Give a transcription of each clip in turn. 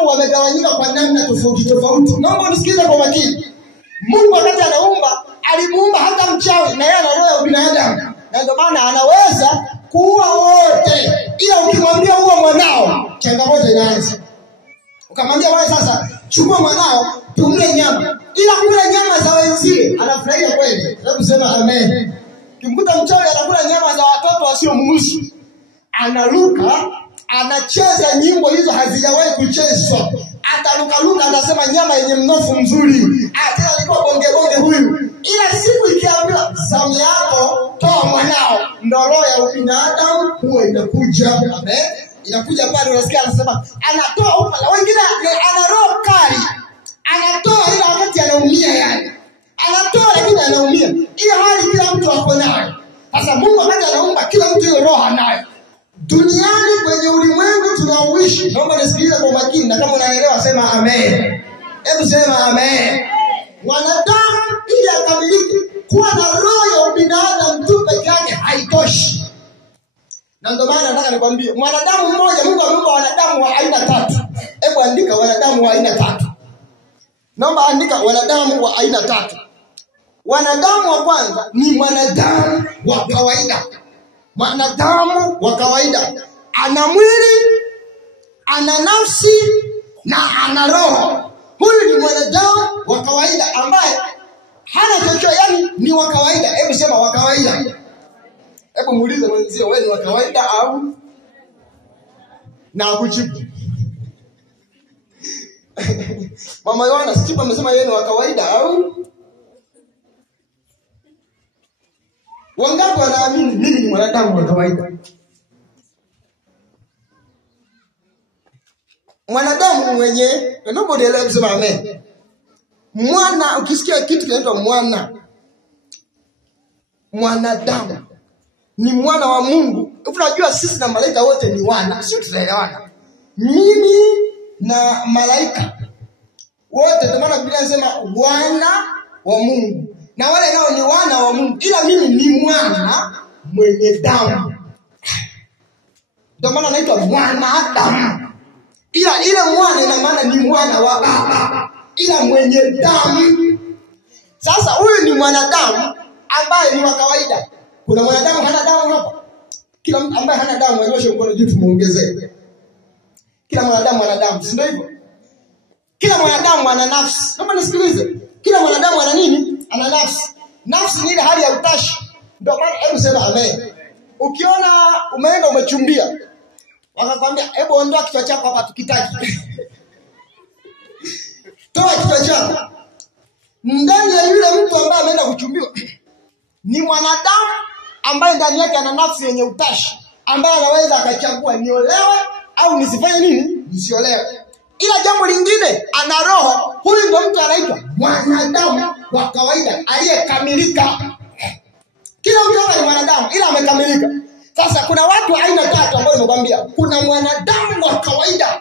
wanadamu wamegawanyika kwa namna tofauti tofauti. Naomba usikize kwa makini. Mungu wakati anaumba, alimuumba hata mchawi na yeye ana roho ya binadamu. Na ndio maana anaweza kuua wote. Ila ukimwambia uwe mwanao, changamoto inaanza. Ukamwambia wewe sasa, chukua mwanao, tumle nyama. Ila kula nyama za wenzie, anafurahia kweli. Hebu sema amen. Kimkuta mchawi anakula nyama za watoto wasiomhusu, analuka, anacheza nyimbo hizo hazijawahi kuchezwa. Ataluka atasema nyama yenye mnofu mzuri. Tena alikuwa bonge huyu. Ila siku ikiambiwa zamu yako, toa mwanao, ndio roho ya ubinadamu huwa inakuja. Amen. Inakuja pale unasikia anasema anatoa upala. Wengine ana roho kali. Anatoa ila wakati anaumia yani. Anatoa lakini anaumia. Hiyo hali kila mtu ako nayo. Sasa Mungu wakati anaumba kila mtu hiyo roho anayo. Duniani kwenye ulimwengu tunaoishi, naomba nisikilize kwa makini na kama unaelewa sema amen. Hebu sema amen. Wanadamu ili akamilike kuwa na roho ya binadamu tu pekee yake haitoshi. Na ndio maana nataka nikwambie, mwanadamu mmoja Mungu ameumba wanadamu wa aina 3. Hebu andika wanadamu wa aina 3. Naomba andika wanadamu wa aina 3. Wanadamu wa kwanza ni mwanadamu wa kawaida. Mwanadamu wa kawaida ana mwili, ana nafsi na ana roho. Huyu ni mwanadamu wa kawaida ambaye hana chochote, yani ni wa kawaida. Hebu sema wa kawaida. Hebu muulize mwenzio, wewe ni wa kawaida au? Na akujibu. Mama Yohana sikipa amesema yeye ni wa kawaida au? Wangapi wanaamini mimi ni mwanadamu wa kawaida? Mwanadamu mwenye, naomba uelewe kusema amen. Mwana, ukisikia kitu kinaitwa mwanadamu ni mwana wa Mungu. Unajua sisi na malaika wote ni wana, sisi tunaelewana. Mimi na malaika wote, ndio maana Biblia inasema wana wa Mungu. Na wale nao ni wana wa Mungu. Ila mimi ni mwana mwenye damu. Ndio maana anaitwa mwanadamu. Ila ile mwana ina maana ni mwana wa baba. Ila mwenye damu. Sasa huyu ni mwanadamu ambaye ni wa kawaida. Kuna mwanadamu hana damu hapa? Kila mtu ambaye hana damu anyoshe mkono juu tumuongezee. Kila mwanadamu ana damu, si ndio hivyo? Kila mwanadamu ana nafsi. Naomba nisikilize. Kila mwanadamu ana nini? Ana nafsi. Nafsi ni ile hali ya utashi. Ndio maana hebu sema amen. Ukiona umeenda umechumbia, wakakwambia hebu ondoa kichwa chako hapa tukitaki. Toa kichwa chako. Ndani ya yule mtu ambaye ameenda kuchumbiwa ni mwanadamu ambaye ndani yake ana nafsi yenye utashi, ambaye anaweza akachagua niolewe au nisifanye nini? Nisiolewe. Ila jambo lingine ana roho. Huyu ndio mtu anaitwa mwanadamu wa kawaida aliyekamilika. Kila mtu ni mwanadamu ila amekamilika. Sasa kuna watu aina 3 ambao nimekwambia. Kuna mwanadamu wa kawaida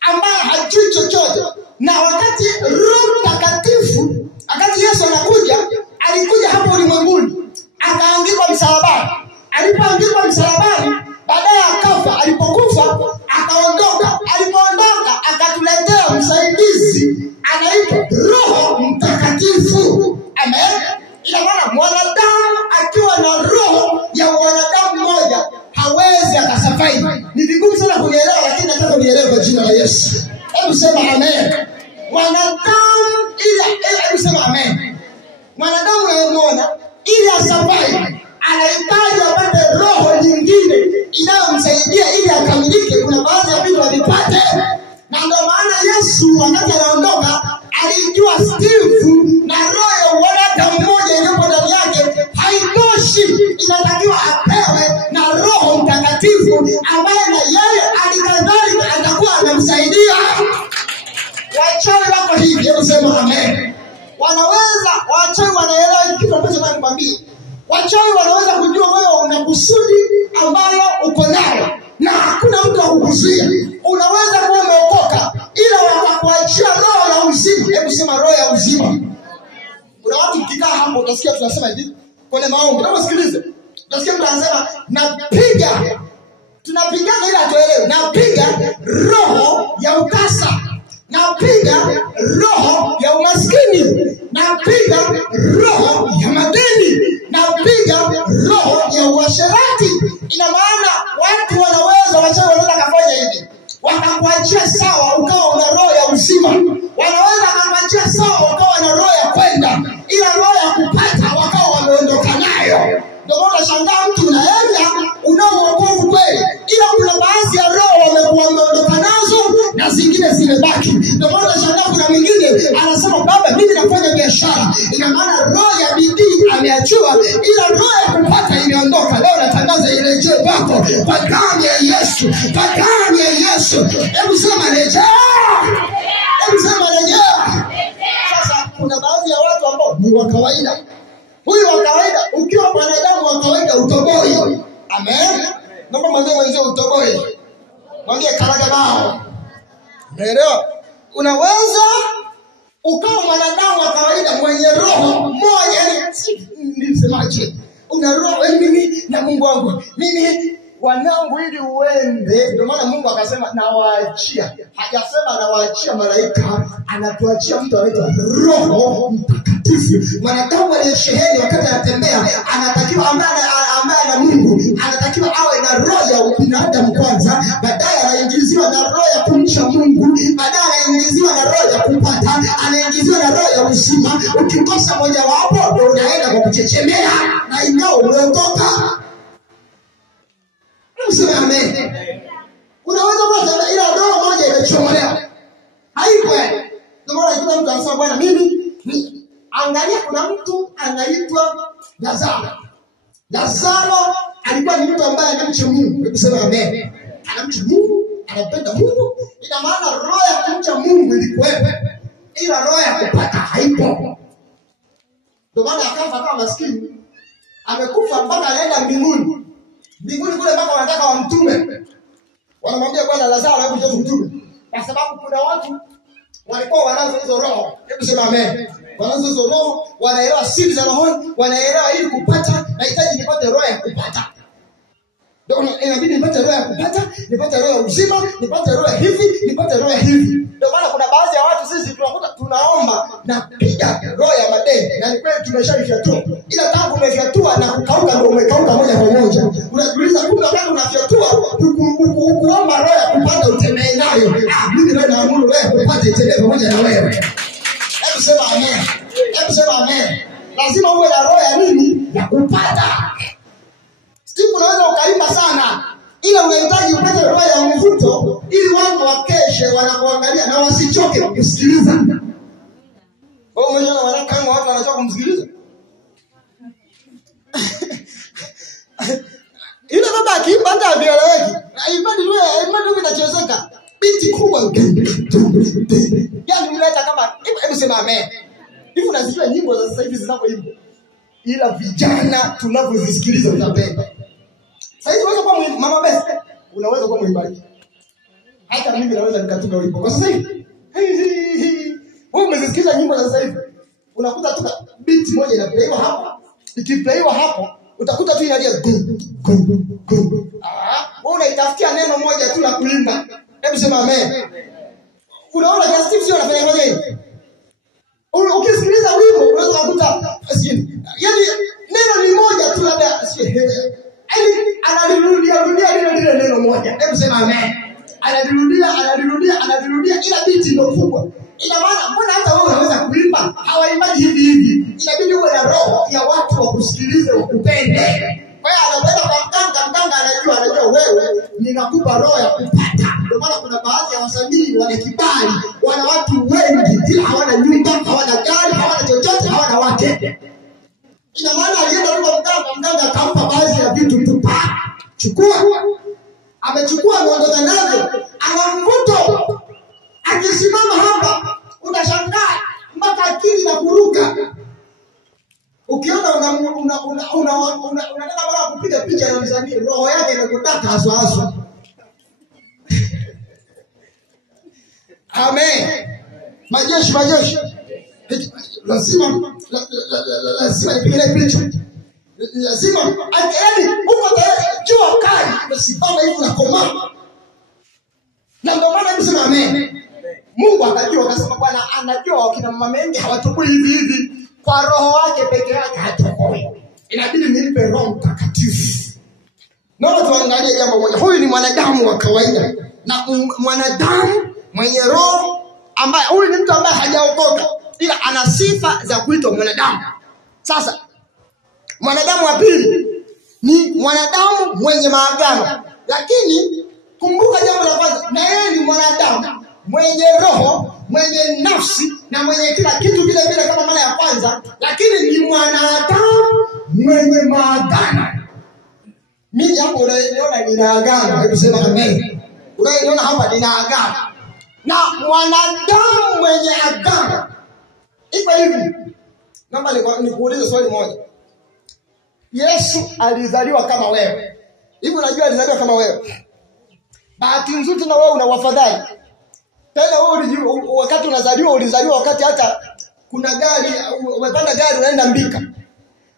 ambaye hajui chochote, na wakati Roho Mtakatifu, wakati Yesu anakuja, alikuja hapo ulimwenguni, akaangikwa msalabani. Alipoangikwa msalabani, baadaye akafa. Alipokufa akaondoka. Alipoondoka akatuletea msaidizi anaitwa Roho Mtakatifu. Amen. Ila maana mwanadamu akiwa na roho ya wanadamu mmoja hawezi akasurvive. Ni vigumu sana kunielewa, lakini nataka unielewe kwa jina la Yesu. Hebu sema amen. Mwanadamu hebu sema amen. Mwanadamu anayemuona ili asurvive anahitaji apate roho nyingine inayomsaidia ili akamilike. Kuna baadhi ya vitu avipate. Na ndio maana Yesu wakati anaondoka alijua Steve na roho ya wanadamu mmoja iliyopo ndani yake haitoshi, inatakiwa apewe na Roho Mtakatifu ambaye na yeye alikadhalika atakuwa anamsaidia. Wachawi wako hivi, hebu sema amen. Wachawi wanaelewa kitu ambacho nakwambia. Wachawi wanaweza kujua wewe una kusudi ambalo uko nalo na hakuna mtu akukuzuia. Unaweza kuwa umeokoka ila wakakuachia roho ya uzima. Hebu sema roho ya uzima. Kuna watu ukikaa hapo utasikia tunasema hivi kwenye maombi. Kama sikilize. Utasikia mtu anasema napiga. Tunapigana ila tuelewe. Napiga roho ya utasa. napiga roho ya umaskini, napiga roho ya madeni, napiga roho ya uasherati. Ina maana watu wanaweza wanaweza kufanya hivi, wakakuachia sawa ukawa una roho ya uzima, wanaweza kukuachia sawa ukawa na roho ya kwenda, ila roho ya kupata wakawa wameondoka nayo. Ndio maana shangaa mtu unaenda unao wokovu kweli, ila kuna baadhi ya roho wameondoka nazo na zingine zimebaki. Ndio maana shangaa kuna mwingine anasema baba mimi nafanya biashara, ina maana roho ya bidii ameachiwa, ila roho ya kupata imeondoka. Leo natangaza irejee kwako kwa damu ya Yesu, kwa damu ya Yesu. Hebu sema rejea, hebu sema rejea. Sasa kuna baadhi ya watu ambao ni wa kawaida. Huyu wa kawaida, ukiwa mwanadamu wa kawaida utoboi. Amen. Naomba mwambie wenzio utoboi. Mwambie karaga bao. Unaelewa? Unaweza ukawa mwanadamu wa kawaida mwenye roho moja, nisemaje? Una roho mimi na Mungu wangu. Mimi wanangu ili uende. Ndio maana Mungu akasema nawaachia. Hajasema nawaachia malaika, anatuachia mtu anaitwa Roho Mtakatifu. Mwanadamu aliyesheheni wakati anatembea anatakiwa ambaye na Mungu, anatakiwa awe na roho ya ubinadamu kwanza, baadaye anaingiziwa na roho ya kumcha Mungu, baadaye anaingiziwa na roho ya kupata, anaingiziwa na roho ya uzima. Ukikosa moja wapo ndio unaenda kwa kuchechemea na inao umeondoka. Msema amen. Unaweza kupata ila roho moja imechomolewa. Haipo. Ndio maana kuna mtu anasema bwana mimi angalia, kuna mtu anaitwa Lazaro. Lazaro alikuwa ni mtu ambaye anamcha Mungu. Msema amen. Anamcha Mungu, anapenda Mungu. Ina maana roho ya kumcha Mungu ilikuwepo, ila roho ya kupata haipo. Ndio maana akafa kama maskini. Amekufa mpaka anaenda mbinguni. Mbinguni kule mpaka wanataka wamtume. Wanamwambia bwana Lazaro hebu njoo mtume. Kwa sababu kuna watu walikuwa wanazo hizo roho. Hebu sema amen. Wanazo hizo roho, wanaelewa siri za roho, wanaelewa ili kupata, nahitaji nipate roho ya kupata. Ndio inabidi nipate roho ya kupata, nipate roho ya uzima, nipate roho ya hivi, nipate roho ya hivi. Ndio maana kuna baadhi ya watu sisi tunakuta tunaomba na piga roho ya madeni. Na ni kweli tumeshafyatua. Ila tangu umefyatua na kukauka ndio umekauka moja kwa moja. Unajiuliza kumbe wakati unafyatua kuomba roho ya kupata utembee nayo. Mimi leo naamuru roho ya kupata itembee pamoja na wewe. Hebu sema amen. Hebu sema amen. Lazima uwe na roho ya nini? Ya kupata. Steve unaweza ukaimba sana, ila unahitaji upate roho ya mvuto ili watu wakeshe wanakuangalia na wasichoke kusikiliza. Wewe mwenyewe wanakanga watu wanachoka kumsikiliza. Ile baba akiimba hata vieleweki. Imani wewe inachezeka. Biti kubwa. Yaani mleta kama hebu sema amen. Hivi unasikia nyimbo za sasa hivi zinapoimba, ila vijana tunavyozisikiliza utapenda. Sasa hivi unaweza kuwa mama best, unaweza kuwa mwimbaji. Hata mimi naweza nikatunga wimbo. Kwa sasa hivi wewe umesikiza nyimbo za sasa hivi, unakuta tu beat moja inaplaywa hapa. Ikiplaywa hapo utakuta tu inalia wewe unaitafutia neno moja tu la kuimba. Hebu sema amen. Unaona kwa Steve sio anafanya nini? Ukisikiliza wimbo unaweza kukuta yaani neno ni moja tu labda analirudia lile neno moja. Hebu sema amen. Analirudia ila biti ndio kubwa. Ina maana mbona hata wewe unaweza kuimba? Hawaimbaji hivi. Inabidi uwe na roho ya watu wa kusikiliza wakupende. Kwa hiyo anapenda kwa mganga anajua wewe ninakupa roho ya kupata. Ndio maana kuna baadhi ya wasanii wana kibali, wana watu wengi ila hawana nyumba, hawana gari, hawana chochote, hawana wake. Ina maana alienda kwa mganga akampa baadhi ya vitu tu. Chukua. Amechukua ameondoka navyo. Ana mvuto. Akisimama hapa utashangaa mpaka akili na kuruka. Ukiona unataka bora kupiga picha na msanii, roho yake inakutaka haswa. Amen. Majeshi. Lazima nipige picha. Lazima yaani uko tayari jua kali umesimama hivi na koma. Na ndio maana nimesema amen. Mungu akajua, akasema Bwana anajua wakina mama wengi hawatoboi hivi. Kwa roho wake peke yake hatoboi. Inabidi nimpe Roho Mtakatifu. Naomba tuangalie jambo moja. Huyu ni mwanadamu wa kawaida. Na mwanadamu mwenye roho ambaye huyu ni mtu ambaye hajaokoka, ila ana sifa za kuitwa mwanadamu. Sasa mwanadamu wa pili ni mwanadamu mwenye maagano. Lakini kumbuka jambo la kwanza, na yeye ni mwanadamu mwenye roho, mwenye nafsi na mwenye kila kitu vile vile kama mara ya kwanza, lakini ni mwanadamu mwenye maagano. Mimi hapo unaiona nina agano, hebu sema amen. Unaiona hapa nina agano. Na mwanadamu mwenye agano iko hivi. Naomba nikuulize swali moja. Yesu alizaliwa kama wewe. Hivi unajua alizaliwa kama wewe? Bahati nzuri na wewe una wafadhali. Tena wewe wakati unazaliwa ulizaliwa wakati hata kuna gari, umepanda gari unaenda Mbika.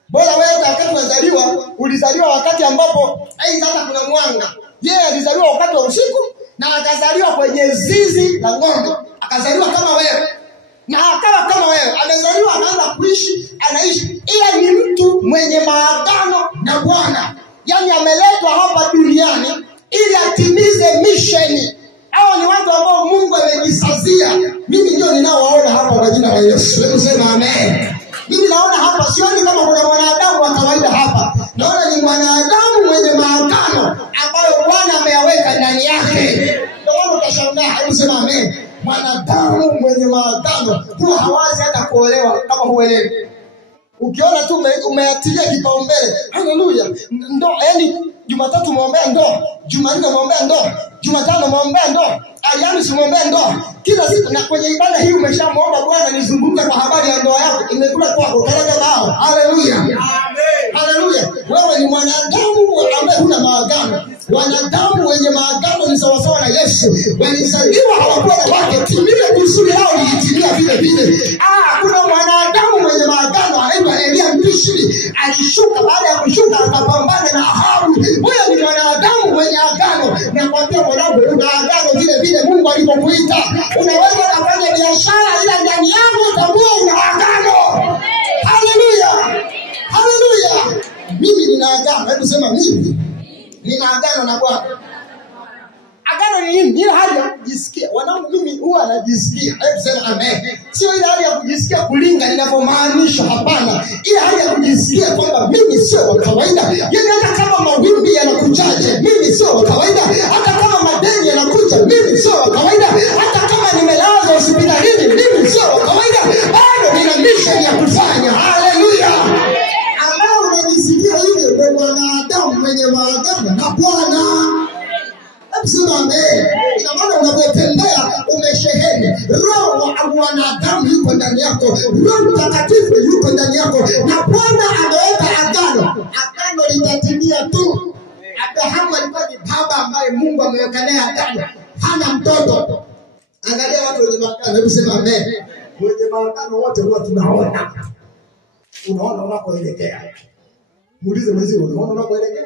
Bora wewe wakati unazaliwa ulizaliwa wakati ambapo hata kuna mwanga. Yeye alizaliwa wakati wa usiku na akazaliwa kwenye zizi la ng'ombe. Akazaliwa kama wewe. Na akawa kama wewe, amezaliwa anaanza kuishi, anaishi. Ila ni mtu mwenye maagano na Bwana. Yaani ameletwa hapa duniani ili atimize misheni. Hao ni watu ambao Mungu amejisazia. Mimi ndio ninaowaona hapa kwa jina la Yesu. Hebu sema amen. Mimi naona hapa, sioni kama kuna mwanadamu wa kawaida hapa. Naona ni mwanadamu mwenye maagano ambayo Bwana ameyaweka ndani yake. Ndio maana utashangaa. Hebu sema amen. Mwanadamu mwenye maagano huwa hawazi hata kuolewa kama huelewi. Ukiona tu umeatilia kipaumbele, haleluya, ndo yani Jumatatu muombea ndoa, Jumanne muombea ndoa, Jumatano muombea ndoa, Alhamisi muombea ndoa. Kila siku na kwenye ibada hii umeshamuomba Bwana nizungumze kwa habari ya ndoa yako, imekula kwako, karaja nao. Haleluya. Amen. Haleluya. Wewe ni mwanadamu ambaye huna maagano. Wanadamu wenye maagano ni sawa sawa na Yesu. Walizaliwa hawakuwa na wake, timile kusudi lao litimia vile vile. Kuna mwanadamu mwenye maagano anaitwa Elia Mtishbi. Alishuka, baada ya kushuka akapambana na Ahabu. Wewe ni mwanadamu mwenye agano. Na kwambia mwanangu, una agano vile vile Mungu alipokuita. Unaweza kufanya biashara ila ndani yako utakuwa una agano. Haleluya. Haleluya. Mimi nina agano. Hebu sema mimi nina agano na Bwana. Agano ni nini? Ile hali ya kujisikia. Wanangu, mimi huwa najisikia. Hebu sema amen. Sio ile hali ya kujisikia kulinga ninavyomaanisha, hapana. Ile hali ya kujisikia kwamba mimi sio wa kawaida. Yaani hata kama mawimbi yanakujaje, mimi sio wa kawaida. Hata kama madeni yanakuja, mimi sio wa kawaida. Hata kama nimelazwa hospitalini, mimi sio wa kawaida. Bado nina mission ya kufanya. Haleluya. Ambao unajisikia hivyo ndio mwanadamu mwenye maagano na Bwana. Sema amen. Ina maana unapotembea umesheheni. Roho wa mwanadamu yuko ndani yako. Roho Mtakatifu yuko ndani yako. Na Bwana ameweka agano. Agano litatimia tu. Abrahamu alikuwa ni baba ambaye Mungu ameweka naye agano. Hana mtoto. Angalia watu wenye maagano. Hebu sema amen. Wenye maagano wote huwa tunaona. Unaona unakoelekea. Muulize mwenzio, unaona unakoelekea?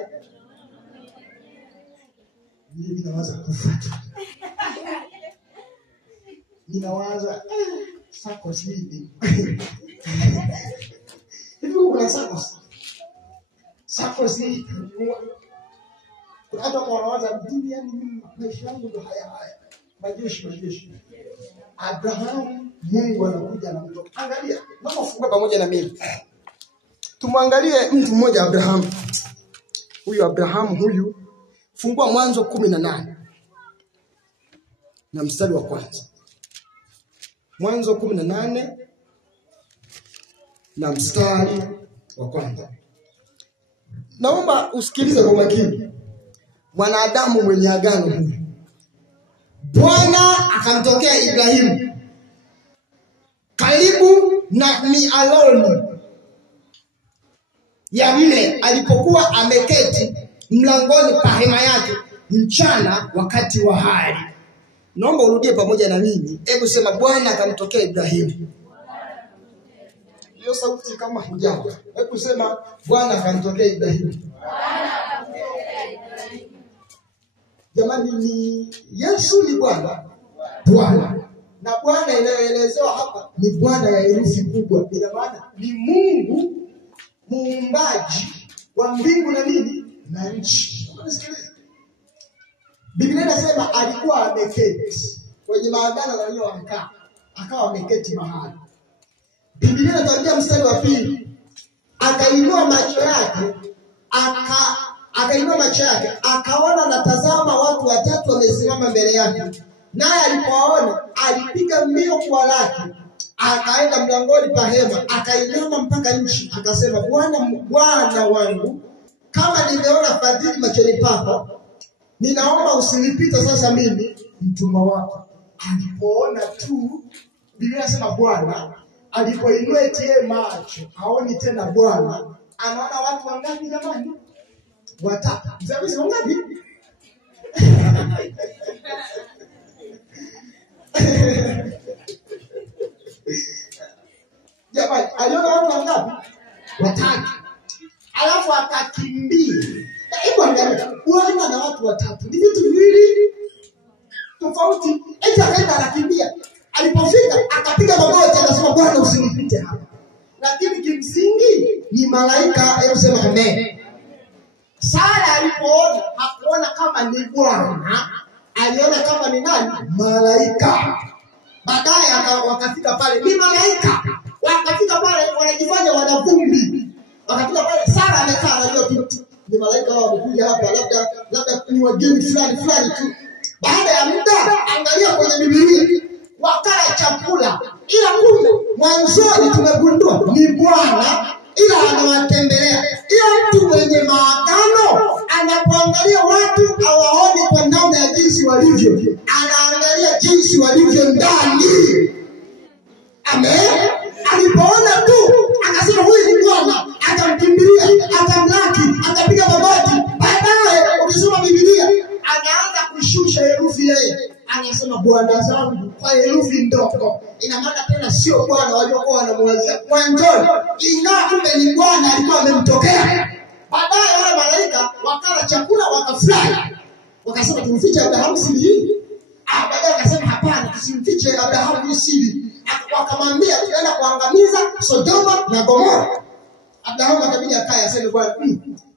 Mimi nawaza kufuata. Ninawaza sako hivi. Hivi kuna sako hivi. Hata kwa nawaza mimi, yani mimi maisha yangu ndo haya. Majeshi. Abraham, Mungu anakuja na mtoto. Angalia, naomba funga pamoja na mimi. Tumwangalie mtu mmoja Abraham. Huyu Abraham huyu, fungua Mwanzo 18 na mstari wa kwanza. Mwanzo 18 na mstari wa kwanza. Naomba usikilize kwa makini. Mwanadamu mwenye agano huyu. Bwana akamtokea Ibrahimu karibu na mialoni ya mle alipokuwa ameketi mlangoni pa hema yake mchana wakati wa hari. Naomba urudie pamoja na mimi. Hebu sema Bwana akamtokea Ibrahimu. Hiyo sauti kama hujao. Hebu sema Bwana akamtokea Ibrahimu. Jamani, ni Yesu ni Bwana. Bwana. Na Bwana inayoelezewa hapa ni Bwana ya herufi kubwa. Ina maana ni Mungu muumbaji wa mbingu na nini na nchi. Unasikiliza? Biblia inasema alikuwa ameketi kwenye maagano na wale wakaa, akawa ameketi mahali. Biblia inatuambia mstari wa 2, akainua macho yake, akaona na tazama watu watatu wamesimama mbele yake. Naye alipowaona alipiga mbio kwa lake, akaenda mlangoni pa hema, akainama mpaka nchi, akasema, Bwana wangu, kama nimeona fadhili machoni pako, ninaomba usinipite sasa mimi mtumwa wako. Alipoona tu, Biblia inasema Bwana alipoinua tie macho, haoni tena Bwana. Anaona watu wangapi jamani? Watatu. Mzee wangapi? Jamani, aliona watu wangapi? Watatu. Alafu akakimbia. Hebu angalia, Bwana na watu watatu ni vitu viwili tofauti. Eti akaenda anakimbia. Alipofika akapiga magoti akasema, Bwana usinipite hapa. Lakini kimsingi ni malaika. Hebu sema amen. Sara alipoona, hakuona kama ni Bwana, aliona kama ni nani? Malaika. Baadaye wakafika pale, ni malaika. Wakafika pale wanajifanya wanavumbi. Wakafika pale, Sara amekaa, anajua tu ni malaika wao wamekuja hapa, labda ni wageni fulani tu. Baada ya muda, angalia kwenye Biblia, wakala chakula. Ila kumbe mwanzoni tumegundua ni Bwana, ila anawatembelea. Ila mtu mwenye maagano anapoangalia watu hawaoni kwa namna ya jinsi walivyo, anaangalia jinsi walivyo ndani. Amen. Alipoona tu akasema huyu ni Bwana, akamkimbilia, akamlaki, akapiga magoti. Baadaye ukisoma Biblia anaanza kushusha herufi yeye. Anasema Bwana zangu kwa herufi ndogo. Ina maana tena sio Bwana waliokuwa wanamwazia mwanzoni, ila kumbe ni Bwana alikuwa amemtokea. Baadaye wale malaika wakala chakula, wakafurahi. Wakasema tumfiche Abrahamu siri hii. Baadaye akasema hapana, tusimfiche Abrahamu siri. Wakamwambia tunaenda kuangamiza Sodoma na Gomora. Abrahamu akabidi akae aseme, Bwana,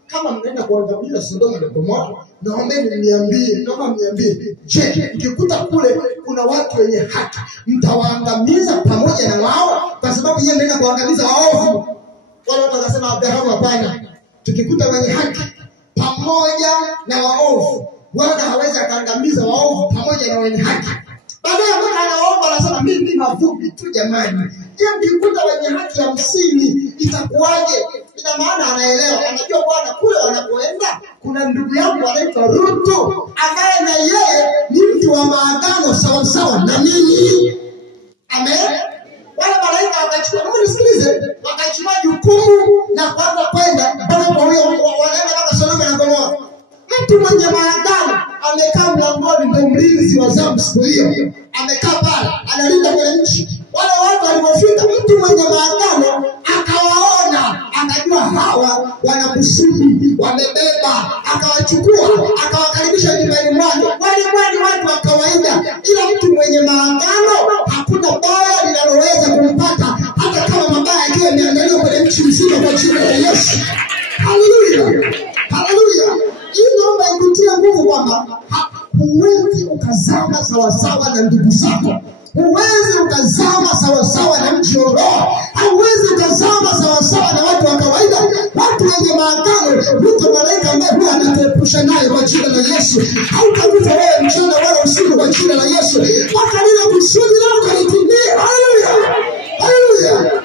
kama mnaenda kuangamiza Sodoma na Gomora, naomba mniambie, je, mkikuta kule kuna watu wenye haki, mtawaangamiza pamoja na wao? Kwa sababu yeye anaenda kuangamiza waovu. Wale watu wakasema, Abrahamu, hapana, tukikuta wenye haki pamoja na waovu, Bwana hawezi akaangamiza waovu pamoja na wenye haki. Baadaye anaomba, anasema mimi mavuvi tu jamani. Je, mkikuta wenye haki 50 itakuwaje? Ina maana anaelewa, anajua Bwana kule wanapoenda kuna ndugu yangu anaitwa Rutu, ambaye na yeye ni mtu wa maagano sawa na mimi. Amen. Wale malaika wakachukua jukumu na kwanza kwenda mpaka kwa huyo wanaenda mpaka Sodoma na Gomora. Mtu mwenye maagano amekaa mlangoni, ndio mlinzi wa zamu siku hiyo. Amekaa pale, analinda kwenye nchi. Wale watu walipofika, mtu mwenye maagano akawaona, akajua hawa wanakusudi, wamebeba, akawachukua, akawakaribisha nyumbani mwake. Wale watu wa kawaida, ila mtu mwenye maagano hakuna baya linaloweza kumpata, hata kama mabaya yakiwa yameandaliwa kwenye nchi mzima kwa jina la Yesu. Haleluya. Hii naomba ikutie nguvu kwamba huwezi ukazama sawasawa na ndugu zako. Huwezi ukazama sawasawa na mji wa roho. Huwezi ukazama sawasawa na watu wa kawaida. Watu wenye maagano, mtu malaika ambaye huwa anatuepusha naye kwa jina la Yesu. Hautakufa wewe mchana wala usiku kwa jina la Yesu. Mpaka lile kusudi lako kalitimie. Haleluya.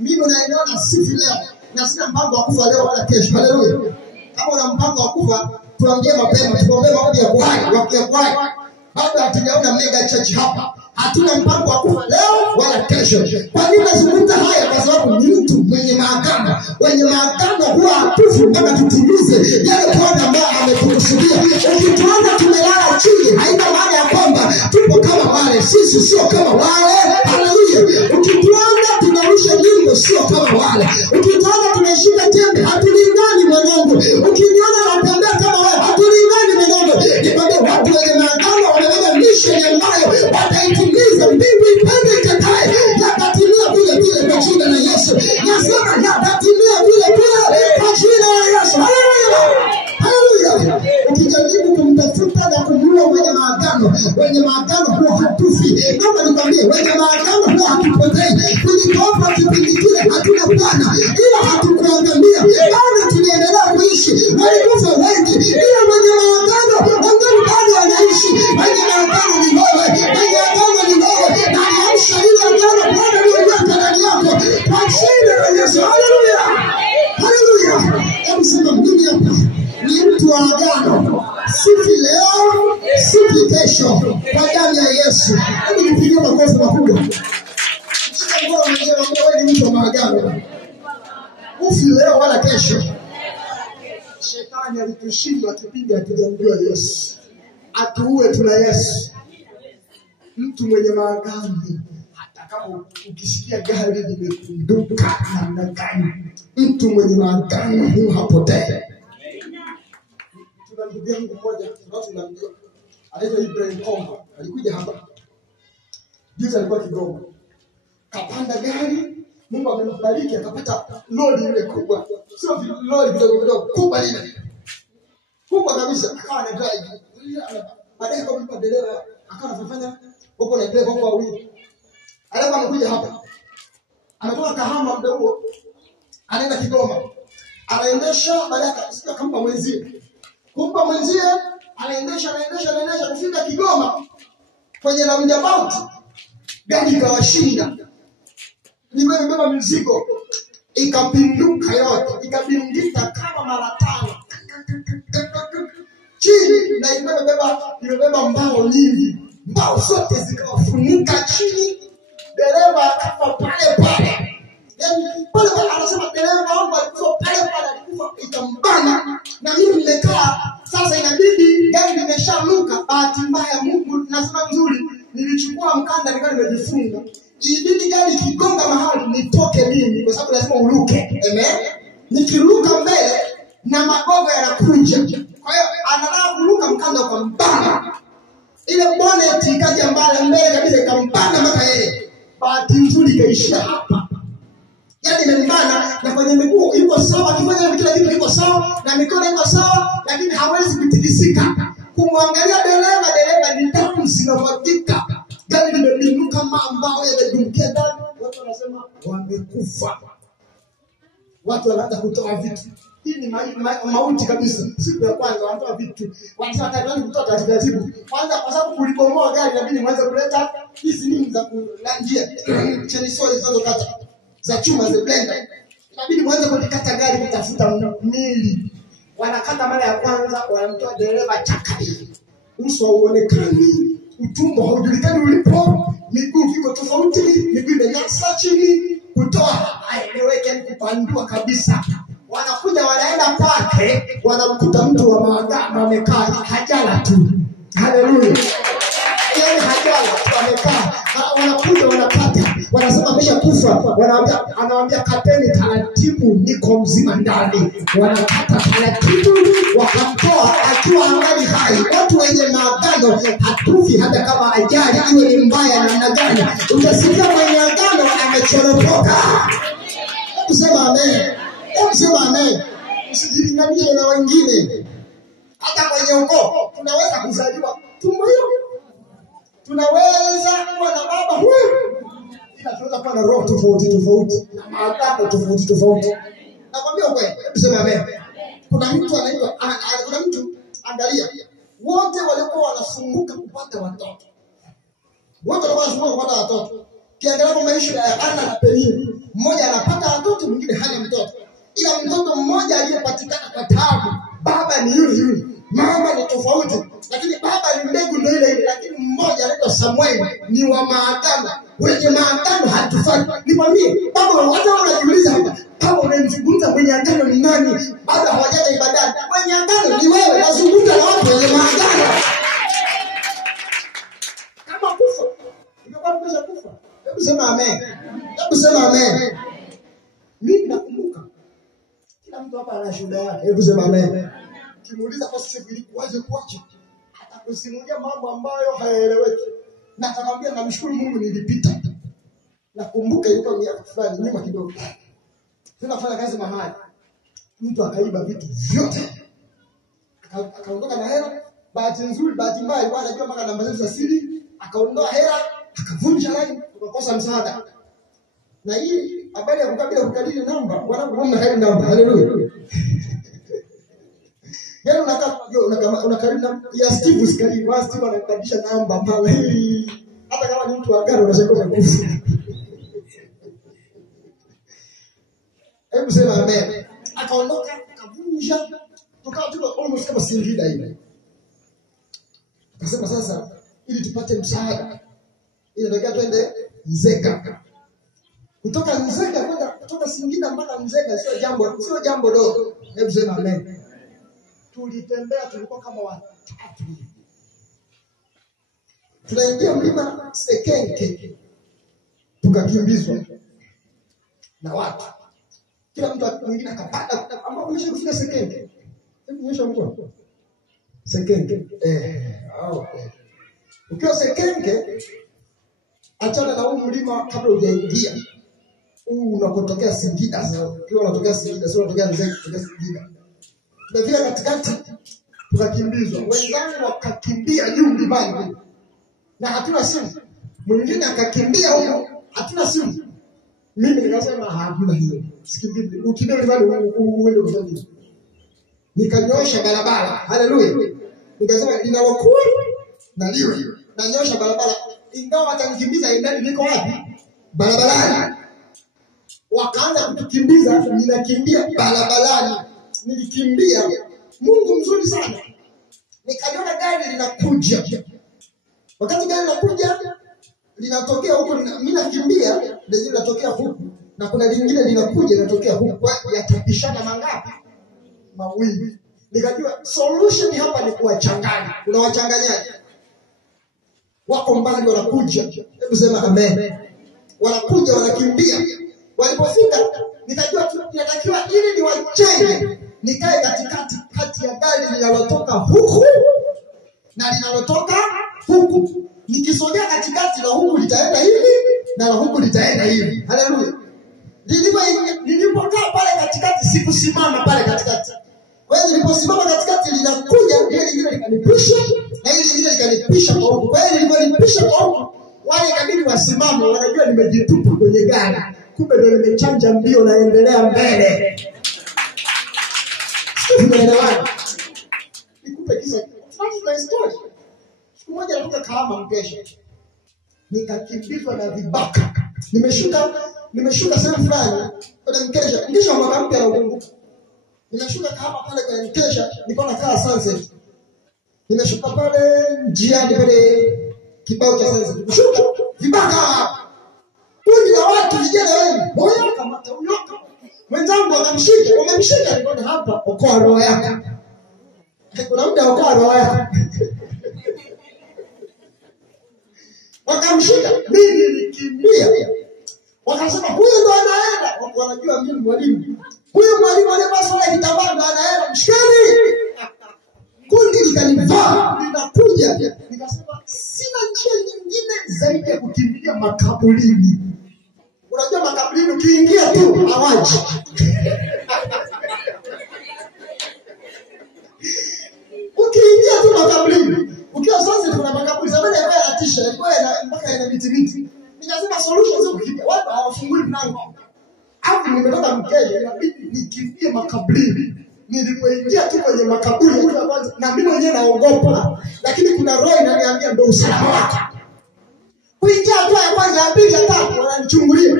Mimi naelewa sifi leo, na sina mpango wa kufa leo wala kesho. Haleluya. Kama una mpango wa kufa, tuambie mapema, tuombe maombi ya kuhai. Bado hatujaona mega church hapa. Hatuna mpango wa kufa leo wala kesho. Kwa nini nazungumza haya? Kwa sababu ni mtu mwenye maagano. Wenye maagano huwa hatufu mpaka tutimize yale Bwana ambaye ametukusudia. Ukituona tumelala chini, haina maana ya kwamba tupo kama wale. Sisi sio kama wale. Haleluya. Ukituona tunarusha nyimbo, sio kama wale. Ukituona tunashika tembe, hatulingani mwanangu. Ukiniona natembea kama wewe, hatulingani mwanangu. Ni kwamba watu wenye maagano wanabeba mission ambayo wataitimiza mbili Naomba nikwambie, wenye maagano huwa hatupotei. Tulikuomba kipindi kile hatuna Bwana, ila hatukuangamia. Bado tunaendelea kuishi. Walikufa wengi, ila mwenye maagano wangali bado wanaishi. Mwenye maagano ni wewe, mwenye agano ni wewe. Na maisha ile agano Bwana aliyoweka ndani yako kwa jina la Yesu. Haleluya, haleluya. Hebu sema mimi hapa ni mtu wa agano. Sifi leo, sifi kesho, kwa damu ya Yesu. Hebu nipigie makofi makubwa. Mshika mkono mwingine, wewe ni mtu wa maagano. Ufi leo wala kesho. Shetani alitushinda kipindi hatujamjua Yesu. Atuue tuna Yesu. Mtu mwenye maagano, hata kama ukisikia gari limekunduka namna gani, mtu mwenye maagano huwa hapotei. Tuna ndugu yangu mmoja, tunamjua, anaitwa Ibrahim Komba. Alikuja hapa juzi, alikuwa Kigoma, kapanda gari, Mungu amembariki akapata lori ile kubwa, sio lori kidogo kubwa, lile kubwa kabisa, akawa na drive. Baadaye kwa dereva akawa anafanya huko na dereva huko wawili. Alikuwa amekuja hapa, ametoka Kahama muda huo, anaenda Kigoma, anaendesha, baadaye akampa mwenzie, kumpa mwenzie, anaendesha kufika Kigoma kwenye roundabout, gari ikawashinda. Nilikuwa nimebeba mzigo, ikapinduka yote, ikabingita kama mara 5 chini, na imebeba mbao nyingi, mbao zote zikawafunika chini. Dereva akafa pale. Yaani pale anasema dereva wangu alikufa pale, alikufa ikambana. Na mimi nimekaa sasa, inabidi gari limeshanuka. Bahati mbaya, Mungu nasema nzuri, nilichukua mkanda nikawa nimejifunga. Ilibidi gari kigonga mahali nitoke mimi, kwa sababu lazima uruke. Amen. Nikiruka mbele na magogo yanakuja. Kwa hiyo anataka kuruka, mkanda ukambana. Ile bonnet ikaja mbele kabisa, ikambana mpaka yeye. Bahati nzuri kaishia hapa. Yaani imembana, na kwenye miguu iko sawa, kifanya kila kitu iko sawa, na mikono iko sawa, lakini hawezi kutikisika. Kumwangalia dereva ni damu zinamwagika. Gari limebinuka kama ambao yamedumkia ndani. Watu wanasema wamekufa. Watu wanaanza kutoa vitu. Hii ni mauti kabisa. Siku ya kwanza wanatoa vitu. Wanasema tayari kutoa taratibu. Kwanza kwa sababu kulibomoa gari, inabidi mwanze kuleta hizi nini za kulangia. Cheni soli zinazokata za chuma za blender. Inabidi mwanze kulikata gari kutafuta mili. Wanakata mara ya kwanza, wanamtoa dereva chakali. Uso hauonekani, utumbo haujulikani ulipo, miguu iko tofauti, miguu imenasa chini, kutoa haeleweki, kupandua kabisa. Wanakuja wanaenda kwake, wanamkuta mtu wa maagano amekaa hajala tu. Haleluya. Yeye hajala tu amekaa. Wanakuja wanapata, wanasema ameshakufa, anawaambia kateni taratibu, niko mzima ndani. Wanakata taratibu, wakamtoa akiwa angali hai. Watu wenye maagano hatufi hata kama ajali iwe ni mbaya namna gani. Utasikia mwenye agano amechoropoka. Kusema amen. Sema amen. Usijilinganishe na wengine. Hata kwenye ukoo tunaweza kuzaliwa tumbo hilo, tunaweza kuwa na baba huyu, ila tunaweza kuwa na roho tofauti na maagano tofauti. Nakwambia kweli, sema amen. Kuna mtu anaitwa, kuna mtu, angalia, wote walikuwa wanasumbuka kupata watoto. Kiangalia kwa maisha ya Ana na Penina, mmoja anapata watoto, mwingine hana mtoto. Ila mtoto mmoja aliyepatikana kwa taabu, baba ni yule, mama ni tofauti, lakini baba ni mbegu ndio ile, lakini mmoja anaitwa Samuel, ni wa maagano. Wenye maagano hatufai. Nikwambie, baba watu wanajiuliza hapa, kama unamzungumza mwenye agano ni nani? Bado hawajaja ibadani. Mwenye agano ni wewe, wazungumza na watu wenye maagano. Kama kufa, ingekuwa mpesha kufa. Hebu sema amen. Hebu sema amen. Mimi nakumbuka kila mtu hapa ana shuhuda yake. Hebu sema amen. Kimuuliza kwa sisi ilikuwaje kuacha, atakusimulia mambo ambayo hayaeleweki. Na atakwambia namshukuru Mungu nilipita. Nakumbuka ilikuwa miaka fulani nyuma kidogo, tunafanya kazi mahali, mtu akaiba vitu vyote, akaondoka na hela. Bahati nzuri, bahati mbaya, alikuwa anajua mpaka namba zetu za siri, akaondoa hela, akavunja line, tukakosa msaada. Na hii habari ya kukabila kukadiri namba, wanakuona hadi namba. Haleluya. Yaani unakadiri namba ya Steve Skali, wa Steve anakadirisha namba pale. Hata kama ni mtu wa gari unashangaa kufu. Hebu sema amen. Akaondoka, akavunja, tukawa tuko almost kama Singida hivi. Tukasema sasa ili tupate msaada, ili ndio twende Nzega. Kutoka Nzega kwenda kutoka Singida mpaka Nzega sio jambo dogo. Hebu sema amen. Tulitembea, tulikuwa kama watatu. Tunaingia mlima Sekenke. Tukakimbizwa na watu. Kila mtu mwingine akapanda ambapo umeshafika Sekenke. Hebu nyosha mkono. Sekenke. Ukiwa Sekenke, achana na huu mlima kabla hujaingia. Unakotokea Singida sasa. Ukiwa unatokea Singida, sio unatokea Nzega, unatokea Singida. Tunafika katikati, tukakimbizwa. Wenzangu wakakimbia juu mlimani. Na hatuna simu. Mwingine akakimbia huko, hatuna simu. Mimi nikasema hakuna hiyo. Sikimbii. Ukimbia mlimani uende kufanya nini? Nikanyosha barabara. Haleluya. Nikasema linalokuwa na liwe. Nanyosha barabara. Ingawa watanikimbiza ndani niko wapi? Barabarani. Wakaanza kutukimbiza, ninakimbia barabarani. Nilikimbia. Mungu mzuri sana. Nikaona gari linakuja. Wakati gari linakuja, linatokea huko, mimi nakimbia, ndio linatokea huko. Na kuna lingine linakuja linatokea huko. Yatapishana mangapi? Mawili. Nikajua solution hapa ni kuwachanganya. Unawachanganyaje? Wako mbali wanakuja. Hebu sema amen. Wanakuja wanakimbia. Walipofika nikajua tunatakiwa ili niwachenge. Nikae katikati kati ya gari linalotoka huku na linalotoka huku. Nikisogea katikati na huku litaenda hivi na huku litaenda hivi. Haleluya. Nilipokaa pale katikati sikusimama pale katikati. Kwa hiyo niliposimama katikati linakuja ile lingine likanipisha na ile lingine likanipisha kwa huku. Kwa hiyo niliponipisha kwa huku wale ikabidi wasimame, wanajua nimejitupa kwenye gari. Kumbe ndio nimechanja mbio naendelea mbele. Unaelewa? Nikupe kisa. Funny story. Siku moja natoka Kahama Mkesha. Nikakimbizwa na vibaka. Nimeshuka sehemu fulani kwenye Mkesha. Mkesha mwaka mpya na ukumbuka. Nimeshuka Kahama pale kwenye Mkesha, nilikuwa nakaa Sunset. Nimeshuka pale njiani pale kibao cha Sunset. Nimeshuka vibaka. Kundi la watu vijana wengi. Moyo kama tauyoka. Wenzangu wakamshika, wamemshika alikuwa hapa, okoa roho yako. Kuna muda okoa roho yako. Wakamshika, mimi nilikimbia. Wakasema huyu ndo anaenda, wanajua mimi mwalimu. Huyu mwalimu aliyevaa sura ya kitambaa ndo anaenda, mshikeni. Kundi likanivaa, linakuja. Nikasema sina njia nyingine zaidi ya kukimbilia makaburini. Unajua makaburini ukiingia tu hawaji. Ukiingia tu makaburini, ukiwa sasa kuna makaburi zamani yalikuwa yanatisha, yalikuwa mpaka ina miti. Nikasema solution sio kukimbia. Watu hawafungui mlango. Hapo nimetoka Mkesha, inabidi nikimbie makaburini. Nilipoingia tu kwenye makaburi kwa kwanza na mimi mwenyewe naogopa, lakini kuna roho inaniambia ndio usalama wako. Kuingia hatua ya kwanza, ya pili, ya tatu wananichungulia.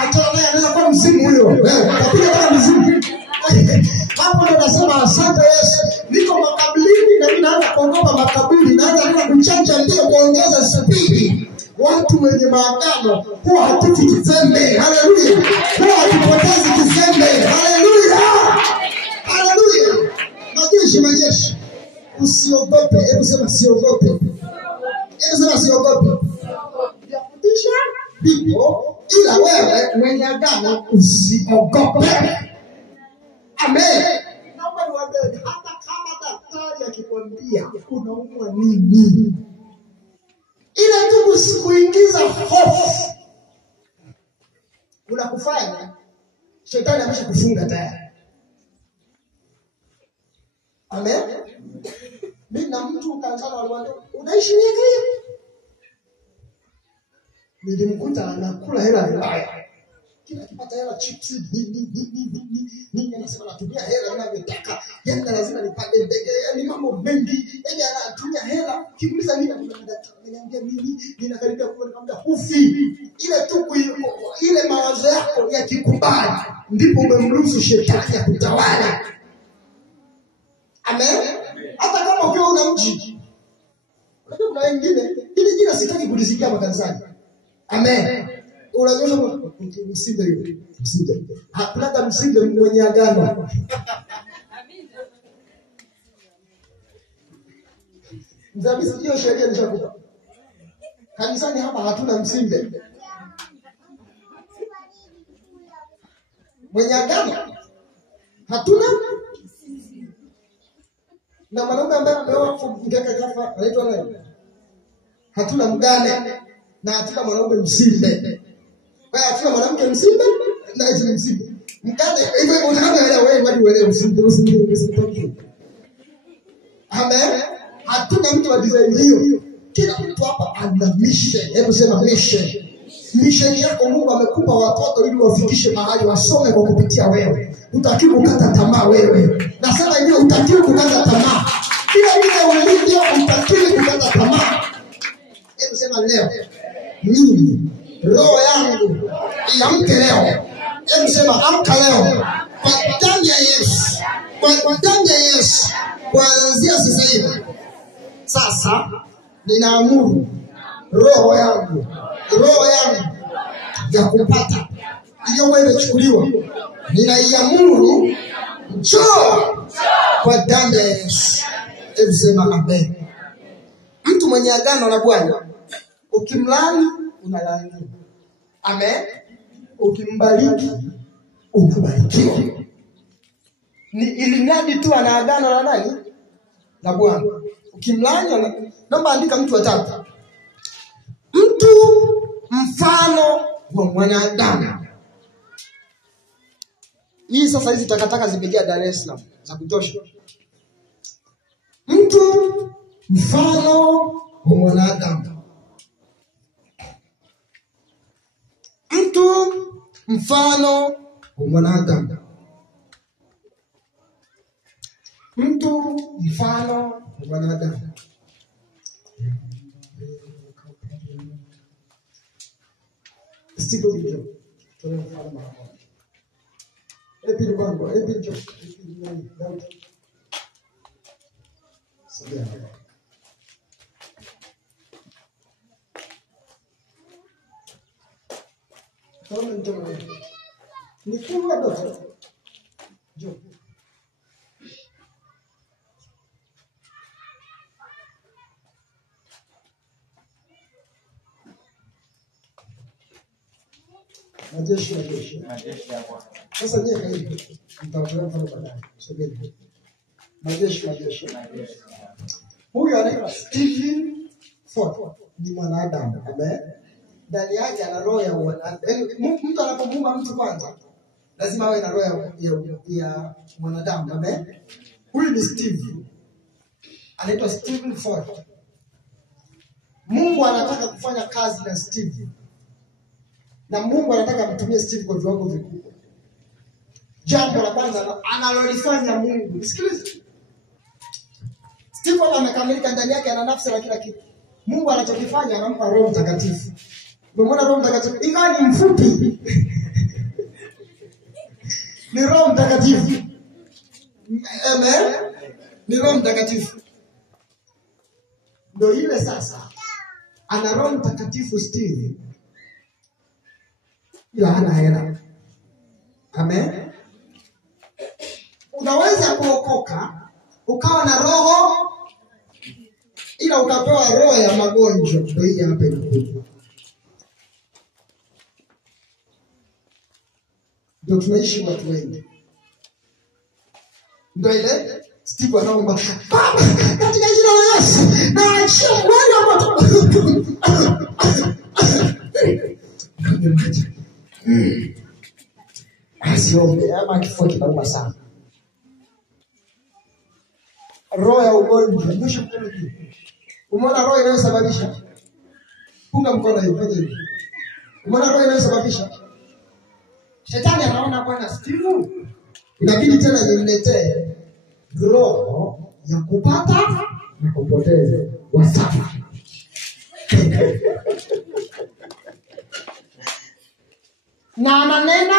Achana naye, anaweza kuwa mzimu huyo. Kapiga kama mzimu. Hapo ndo nasema asante Yesu. Niko makaburini na mimi naanza kuogopa makaburi, naanza kuchanja ndio kuongeza spidi. Watu wenye maagano huwa hatuti kizembe. Haleluya. Huwa hatupotezi kizembe. Haleluya. Haleluya. Majeshi. Usiogope. Hebu sema siogope. Hebu sema siogope. Yakutisha ndipo ila wewe mwenye agano usiogope. Amen. Naomba niwaambie hata kama daktari akikwambia unaumwa nini, ile tu usikuingiza hofu unakufanya shetani ameshakufunga tayari. Amen. Mimi na mtu kaanza kumwambia unaishi nini? Nilimkuta anakula hela mbaya. Kila kipata hela chips nini anasema natumia hela ninavyotaka. Yaani lazima nipande ndege, yaani mambo mengi. Yaani anatumia hela. Kimuuliza nini ananiambia mimi ninakaribia kuona hufi. Ile tu ile mawazo yako yakikubali ndipo umemruhusu shetani akutawala. Amen. Hata kama ukiwa una mji. Unajua kuna wengine ili jina sitaki kulisikia makanisani. Amen. Unajua msimbe yule. Msimbe. Hakuna msimbe mwenye agano. Mzee sio sheria nishakupa. Kanisani hapa hatuna msimbe. Mwenye agano. Hatuna. Na mwanaume ambaye ameoa mgeka kafa anaitwa nani? Hatuna mgane na hatuna mwanaume msimbe. Wewe hatuna mwanamke msimbe na eti msimbe. Mgane hivyo unaangalia wewe hadi wewe msimbe. Amen. Hatuna mtu wa design hiyo. Kila mtu hapa ana mission. Hebu sema mission. Mission yako Mungu amekupa watoto ili wafikishe mahali wasome kwa kupitia wewe. Utakiwa kukata tamaa wewe. Nasema hivi utakiwa kukata tamaa. Kila ile ulivyo utakiwa kukata tamaa. Hebu sema leo. Mimi roho yangu iamke leo. Hebu sema amka leo. Kwa damu ya Yesu. Kwa damu ya Yesu. Kuanzia sasa hivi. Sasa ninaamuru roho yangu ya kupata iliyokuwa imechukuliwa ninaiamuru njoo kwa damu ya Yesu. Hebu sema amen. Mtu mwenye agano na Bwana ukimlaani unalaaniwa. Amen. Ukimbariki unabarikiwa. Ni ilimradi tu ana agano na nani? Na Bwana. Ukimlaani naomba andika mtu watatu. Mtu mfano wa mwanadamu. Hii sasa hizi takataka zimejaa Dar es Salaam za kutosha. Mtu mfano wa mwanadamu. Mtu mfano wa mwanadamu. Mtu mfano wa mwanadamu. Steve Biko. Tunafanya mambo. Epi Lubango, Epi Jo, Epi Nani, Daud. Sabia. Kama mtu ni kubwa doto. Jo. Majeshi ya Bwana. Sasa je, hivi mtaona mfano baadaye. Subiri. Majeshi. Huyu anaitwa Stephen Ford. Ni mwanadamu. Amen. Ndani yake ana roho ya mwanadamu. Mtu anapomuumba mtu kwanza lazima awe na roho ya mwanadamu. Amen. Huyu ni Steve. Anaitwa Stephen Ford. Mungu anataka kufanya kazi na Steve. Na Mungu anataka mtumie Steve kwa viwango vikubwa. Jambo la kwanza analolifanya Mungu. Nisikilize. Steve amekamilika ndani yake, ana nafsi na kila kitu. Mungu anachokifanya anampa Roho Mtakatifu. Umeona Roho Mtakatifu? Ingawa ni mfupi. Ni Roho Mtakatifu. Amen. Ni Roho Mtakatifu. Ndio ile sasa. Ana Roho Mtakatifu Steve. Ila hana hela. Amen. Unaweza kuokoka ukawa na roho ila ukapewa roho ya magonjwa. Ndio hii hapa inakuja. Ndio tunaishi watu wengi. Ndio ile Steve anaomba Baba katika jina la Yesu naachia Bwana moto. Asiombe ama kifua kinauma sana. Roho ya ugonjwa mwisho mkono juu. Umeona roho inayosababisha? Punga mkono hivi, fanya hivi. Umeona roho inayosababisha? Shetani anaona bwana Steve, inabidi tena nimletee roho ya kupata na kupoteza wasafi. Na maneno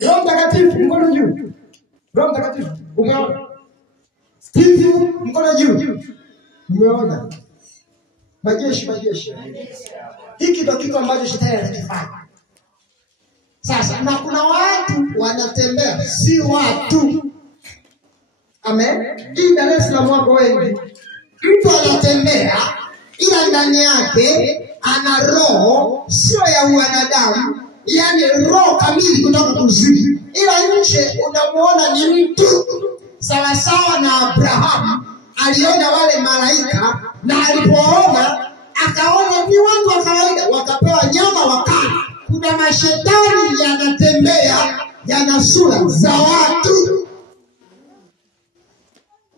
Roho Mtakatifu mkono juu. Roho Mtakatifu umeona? Steve mkono juu. Umeona? Majeshi. Hiki ndio kitu ambacho shetani anakifanya. Sasa na kuna watu wanatembea si watu. Amen. Hii Dar es Salaam wako wengi. Mtu anatembea ila ndani yake ana roho sio ya wanadamu, yani roho kamili kutoka kuzimu. Ila nje unamuona ni mtu sawa sawa na Abrahamu aliona wale malaika, na alipoona akaona ni watu wa kawaida, wakapewa nyama wakala. Kuna mashetani yanatembea yana sura za watu.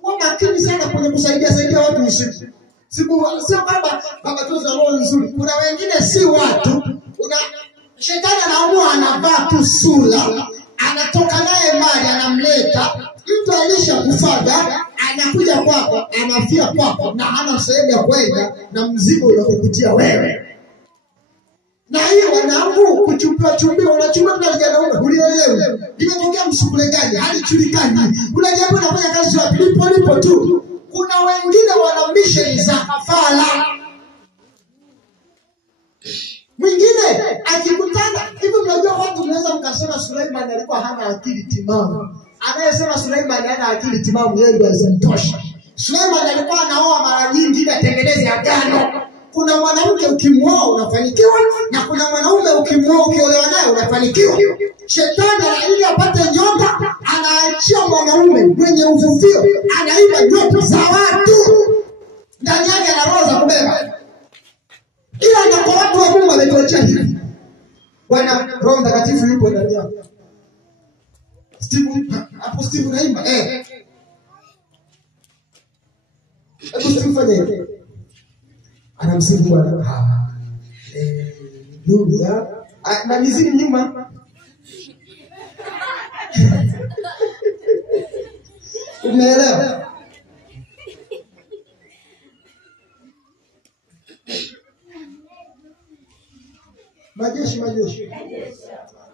Kwa makini sana kwenye kusaidia watu usiku. Sio baba tu za roho nzuri. Kuna wengine si watu. Kuna shetani anaamua anavaa tu sura, anatoka naye mbali anamleta. Mtu alishakufaga anakuja kwako, anafia kwako na hana sehemu ya kwenda na mzigo unakukutia wewe. Na hiyo wanangu kuchumbia unachumba na vijana wao ulielewe. Limetokea msukule gani? Halijulikani. Unajua unafanya kazi ya lipo tu. Kuna wengine wana mission za kafara. Mwingine akikutana hivi, mnajua watu mnaweza mkasema Suleiman alikuwa hana akili timamu. Anayesema Suleiman hana akili timamu yeye ndio asimtosha. Suleiman alikuwa anaoa mara nyingi ili atengeneze agano. Kuna mwanamke ukimwoa unafanikiwa, na kuna mwanaume ukimwoa ukiolewa naye unafanikiwa. Shetani ili apate nyota anaachia mwanaume mwenye uvuvio, anaiba nyota za watu. Ndani yake ana roho za kubeba. Ila na kwa watu wa Mungu wametuachia hivi. Bwana Roho Mtakatifu yupo ndani yako. Steve naimba. Steve fanya hivi. Anamsifu Bwana. Haleluya. Na mizimu nyuma. Umeelewa? Majeshi.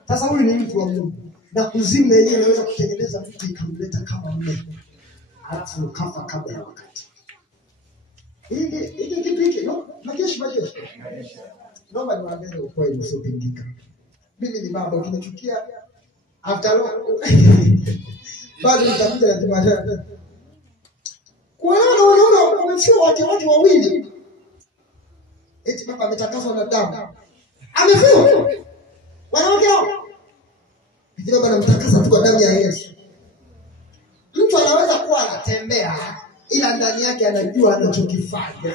Sasa huyu ni mtu wa Mungu. Na kuzimu yenyewe inaweza kutengeneza mtu ikamleta kama mume. Alafu kafa kabla ya wakati. Hiki kitu hiki, no? Majeshi. Naomba niwaambie ukweli usiopingika. Mimi ni baba, ukinichukia after all bado nitakuja na Jumatatu. Kuona wamefia watu wawili. Eti baba ametakaswa na damu. Amefia. Wanawake hao. Bila bana mtakasa tu kwa damu ya Yesu. Mtu anaweza kuwa anatembea ila ndani yake anajua anachokifanya.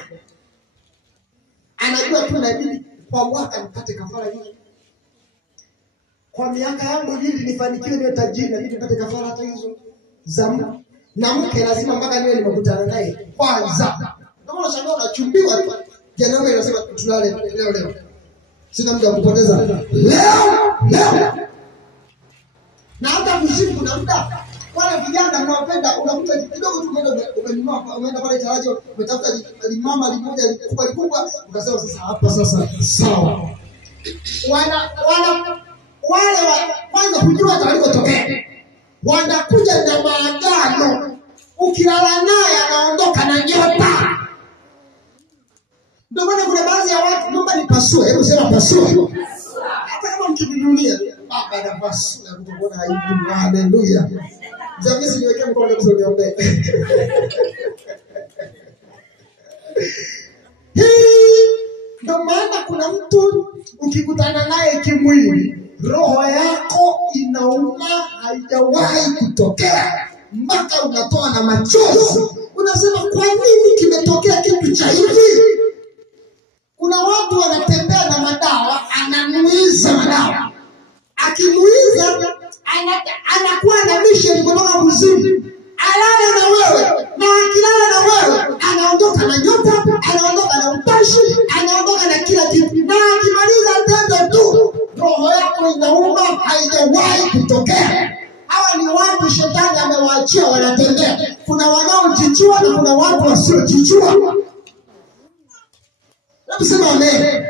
Anajua tu inabidi kwa mwaka nipate kafara hii. Kwa miaka yangu ili nifanikiwe niwe tajiri na nipate kafara hata hizo za mke. Na mke lazima mpaka niwe nimekutana naye kwanza. Ndio maana shangaa unachumbiwa tu. Jana inasema tulale leo. Sina muda wa kupoteza. Leo. Na hata msimu kuna muda wale vijana mnaopenda unakuta kidogo tu umeenda pale taraji umetafuta limama limoja likubwa ukasema sasa hapa sasa sawa. Wale kwanza kujua talikotokea. Wanakuja na maagano. Ukilala naye anaondoka na nyota. Ndio maana kuna baadhi ya watu naomba nipasue, hebu sema pasue. Hata kama mkidunia baba na pasue kutokuona aibu. Haleluya. Jamii niwekee mkono kwa niombe. Ndio maana kuna mtu ukikutana naye kimwili, roho yako inauma, haijawahi kutokea mpaka unatoa na machozi. Unasema kwa nini kimetokea kitu cha hivi? Kuna watu wanatembea na madawa, ananuiza madawa. Akinuiza anakuwa na mission kutoka kuzimu. Alala na wewe, na akilala na wewe anaondoka na nyota, anaondoka na utashi, anaondoka na kila kitu. Na akimaliza wanaojijua na kuna watu wasiojijua. Hebu sema amen.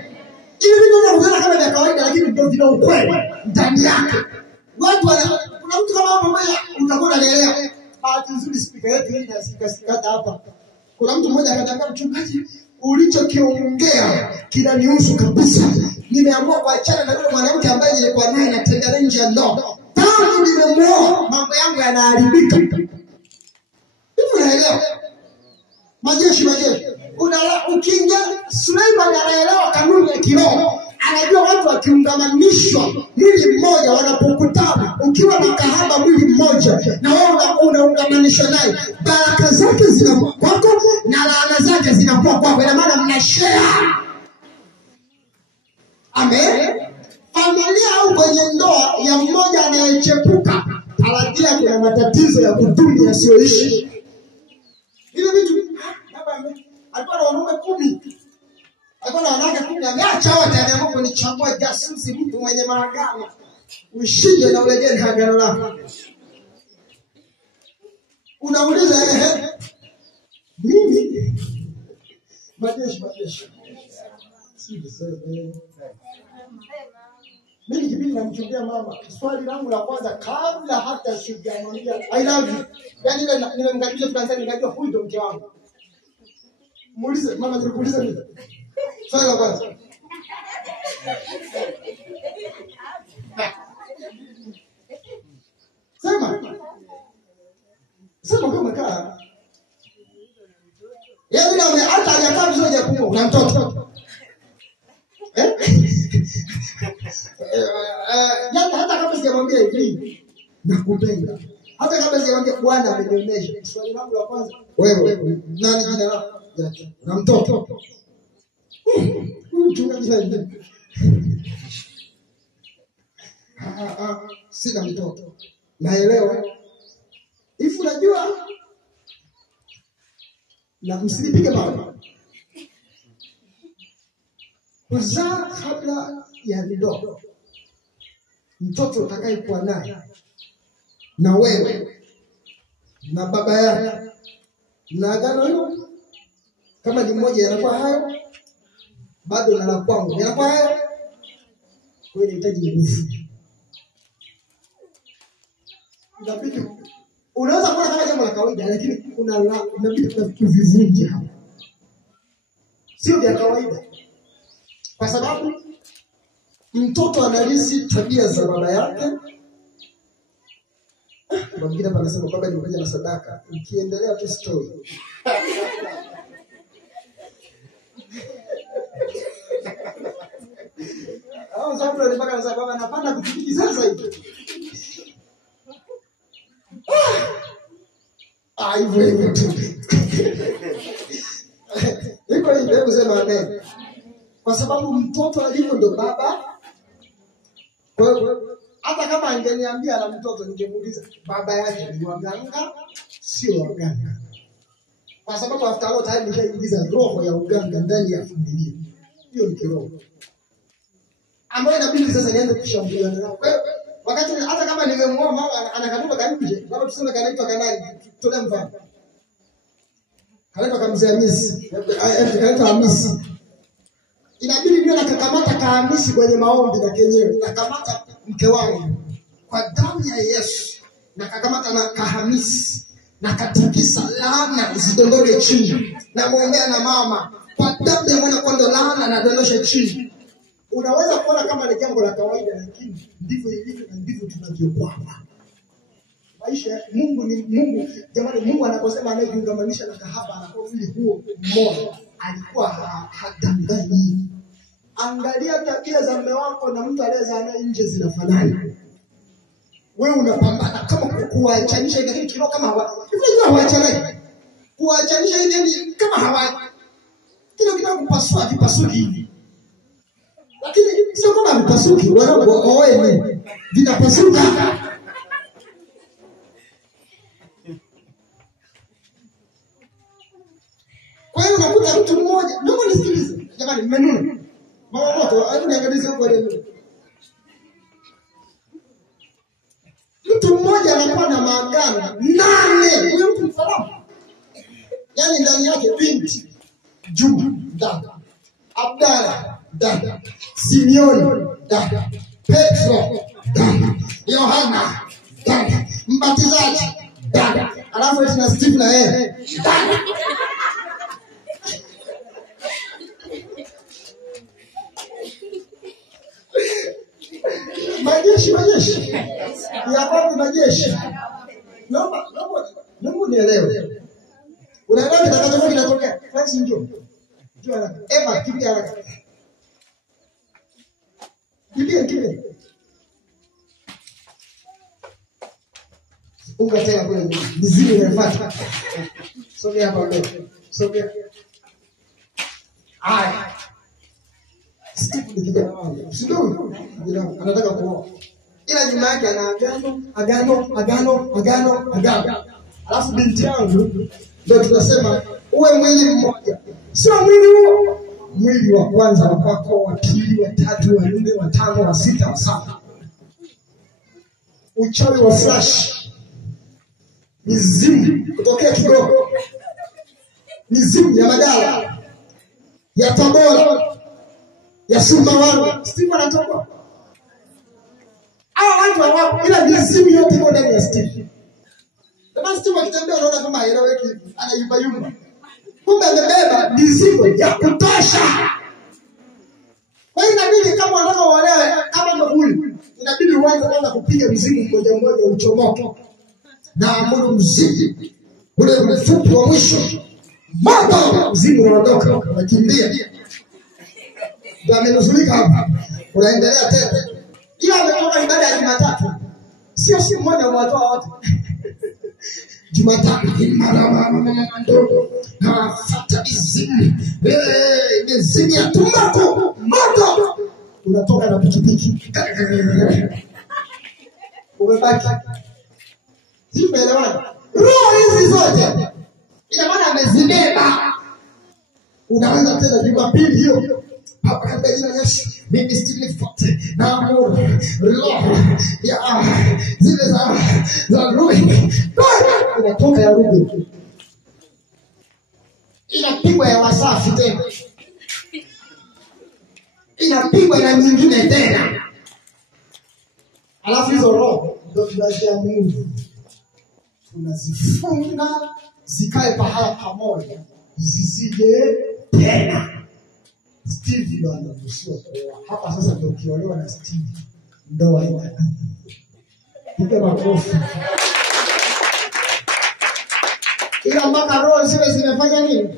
Hivi vitu vinaonekana kama vya kawaida lakini ndio vina ukweli ndani yake. Watu kuna mtu kama hapo mmoja utakuwa unaelewa. Bahati nzuri speaker yetu hii inasikika hapa. Kuna mtu mmoja akataka mchungaji, ulichokiongea kinanihusu kabisa. Nimeamua kuachana na yule mwanamke ambaye nilikuwa naye natenda nje ya ndoa. Tangu nimemuoa mambo yangu yanaharibika. Hivi unaelewa? Majeshi. Ukiingia Suleiman anaelewa kanuni ya kiroho. Anajua watu wakiungamanishwa mwili mmoja wanapokutana, ukiwa na kahaba mwili mmoja na wewe unaungamanishwa naye, baraka zake zinakuwa kwako na laana zake zinakuwa kwako. Ina maana mnashare. Amen. Familia au kwenye ndoa ya mmoja anayechepuka, tarajia kuna matatizo ya kudumu yasiyoishi. Ile vitu alikuwa na wanaume 10. Alikuwa na wanawake 10, ameacha wote, anaamua kunichagua jasusi, mtu mwenye maagano. Ushinde na ulegeni agano lako. Unauliza mimi majeshi. Mimi kipindi namchukia mama, swali langu la kwanza kabla hata sijamwambia I love you. Yaani ile nimemkaribisha Tanzania nikajua huyu ndo mke wangu. Muulize mama, nikuulize mimi. Swali la kwanza. Sema kama kaa. Yeye ndio hata hajakaa vizuri hapo na mtoto. Hata kama sijamwambia hivi nakupenda, hata kama sijamwambia Bwana amenionyesha. Swali langu la kwanza, wewe nani jina lako? Na mtoto. Mchungaji sasa. Sina mtoto. Naelewa. Hivi unajua na msinipige mawe. Kuzaa kabla ya ndoa, mtoto utakayekuwa naye na wewe na baba yake na agano hilo, kama ni mmoja anakuwa hayo, bado na la kwangu anakuwa hayo. Wewe unahitaji nguvu. Inabidi unaweza kuona kama jambo la kawaida, lakini inabidi kuvivunja hapo. Sio vya kawaida. Kwa sababu mtoto analisi tabia za baba yake. Mwingine anasema baba ni mmoja na sadaka. Ukiendelea tu story. Hao sababu ndio mpaka sababu anapanda kujiki sasa hivi. Hivyo tu. Iko hivyo kusema amen. Kwa sababu mtoto alivyo ndo baba. Kwa hiyo hata kama angeniambia na mtoto ningemuuliza baba yake ni waganga sio waganga. Kwa sababu after all tayari nishaingiza roho ya uganga ndani ya familia. Hiyo ni kiroho. Ambayo inabidi sasa nianze kushambuliana nao. Kwa hiyo wakati hata kama nimemuoa mama anakatuka karibu nje, baba tuseme kanaitwa kanani, tutoe mfano. Kanaitwa kamzee Hamisi, kanaitwa Hamisi. Inabidi niwe nakakamata Hamisi kwenye maombi na kenyewe. Nakamata mke wangu kwa damu ya Yesu. Nakakamata na Hamisi. Nakatikisa laana zidondoke chini. Namuombea na mama kwa damu ya mwana kondoo, laana na dondosha chini. Unaweza kuona kama ni jambo la kawaida, lakini ndivyo ilivyo na ndivyo tunavyokuwa. Maisha Mungu ni Mungu. Jamani, Mungu anaposema anayeungamanisha na kahaba anakuwa mwili huo mmoja. Alikuwa hadanganyi. Angalia tabia za mume wako na mtu aliyezaa naye nje zinafanana. Wewe unapambana kama kuachanisha ile kiroho kama hawaachanisha. Kuachanisha ile kama kila kitu kupasua vipasuki hivi. Lakini sio kama vipasuki, wewe vinapasuka. Kwa hiyo unakuta mtu mmoja, naomba nisikilize. Jamani, mmenuna. Mama moto, hebu niangalize huko leo. Mtu mmoja anakuwa na maagano 8. Huyo mtu msalama. Yaani ndani yake binti juu ndani, Abdala ndani, Simeoni ndani, Petro ndani, Yohana ndani, mbatizaji ndani, alafu eti na Steve na yeye ndani. Majeshi ya wapi majeshi? Naomba nielewe. Unaelewa kitakachokuwa kinatokea? Basi njoo haraka. Eva, kimbia haraka. Kimbia. Unga tena kule mizimu inafuata. Sogea hapa mbele. Sogea. Haya. Steve ni kijana wangu. Sio? Anataka kuoa. Ila nyuma yake ana agano. Alafu binti yangu ndio tunasema uwe mwili mmoja. Sio mwili huo. Mwili wa kwanza wa kwako, wa pili, wa tatu, wa nne, wa tano, wa sita, wa saba. Uchawi wa flash. Mizimu kutokea Kigogo. Mizimu ya Magala. Ya Tabora. Ya Sumbawanga. Steve anatoka. Hawa watu hawapo, ila mizimu yote iko ndani ya Steve. Kama Steve akitembea unaona kama haeleweki, anayumba. Kumbe amebeba mizigo ya kutosha. Kwa hiyo inabidi kama unataka uolewe kama mbuli, inabidi uanze kwanza kupiga mzigo mmoja uchomoke. Na amuru mziki ule mfupi wa mwisho. Moto mzigo unaondoka, unakimbia. Ndio amenusulika hapa. Unaendelea tena. Ila ametoka ibada ya Jumatatu. Sio siku moja watoa wote. Jumatatu mara ndogo na fata izimu. Izimu ya tumako. Moto. Unatoka na pikipiki. Umebaki. Zimeelewana. Roho hizi zote. Ina maana amezibeba. Unaanza tena Jumapili hiyo. Hapa katika jina la Yesu, mimi Steve Forte na amuru roho ya zile za Ruben. Inatoka ya Ruben. Inapigwa ya Wasafi tena. Inapigwa na nyingine tena. Alafu hizo roho ndio tunashia Mungu. Tunazifunga zikae pahala pamoja. Zisije tena. Steve ndo anaruhusiwa kuoa. Hapa sasa ndio ukiolewa na Steve ndoa ina. Piga makofi. Ila mpaka roho zile zimefanya nini?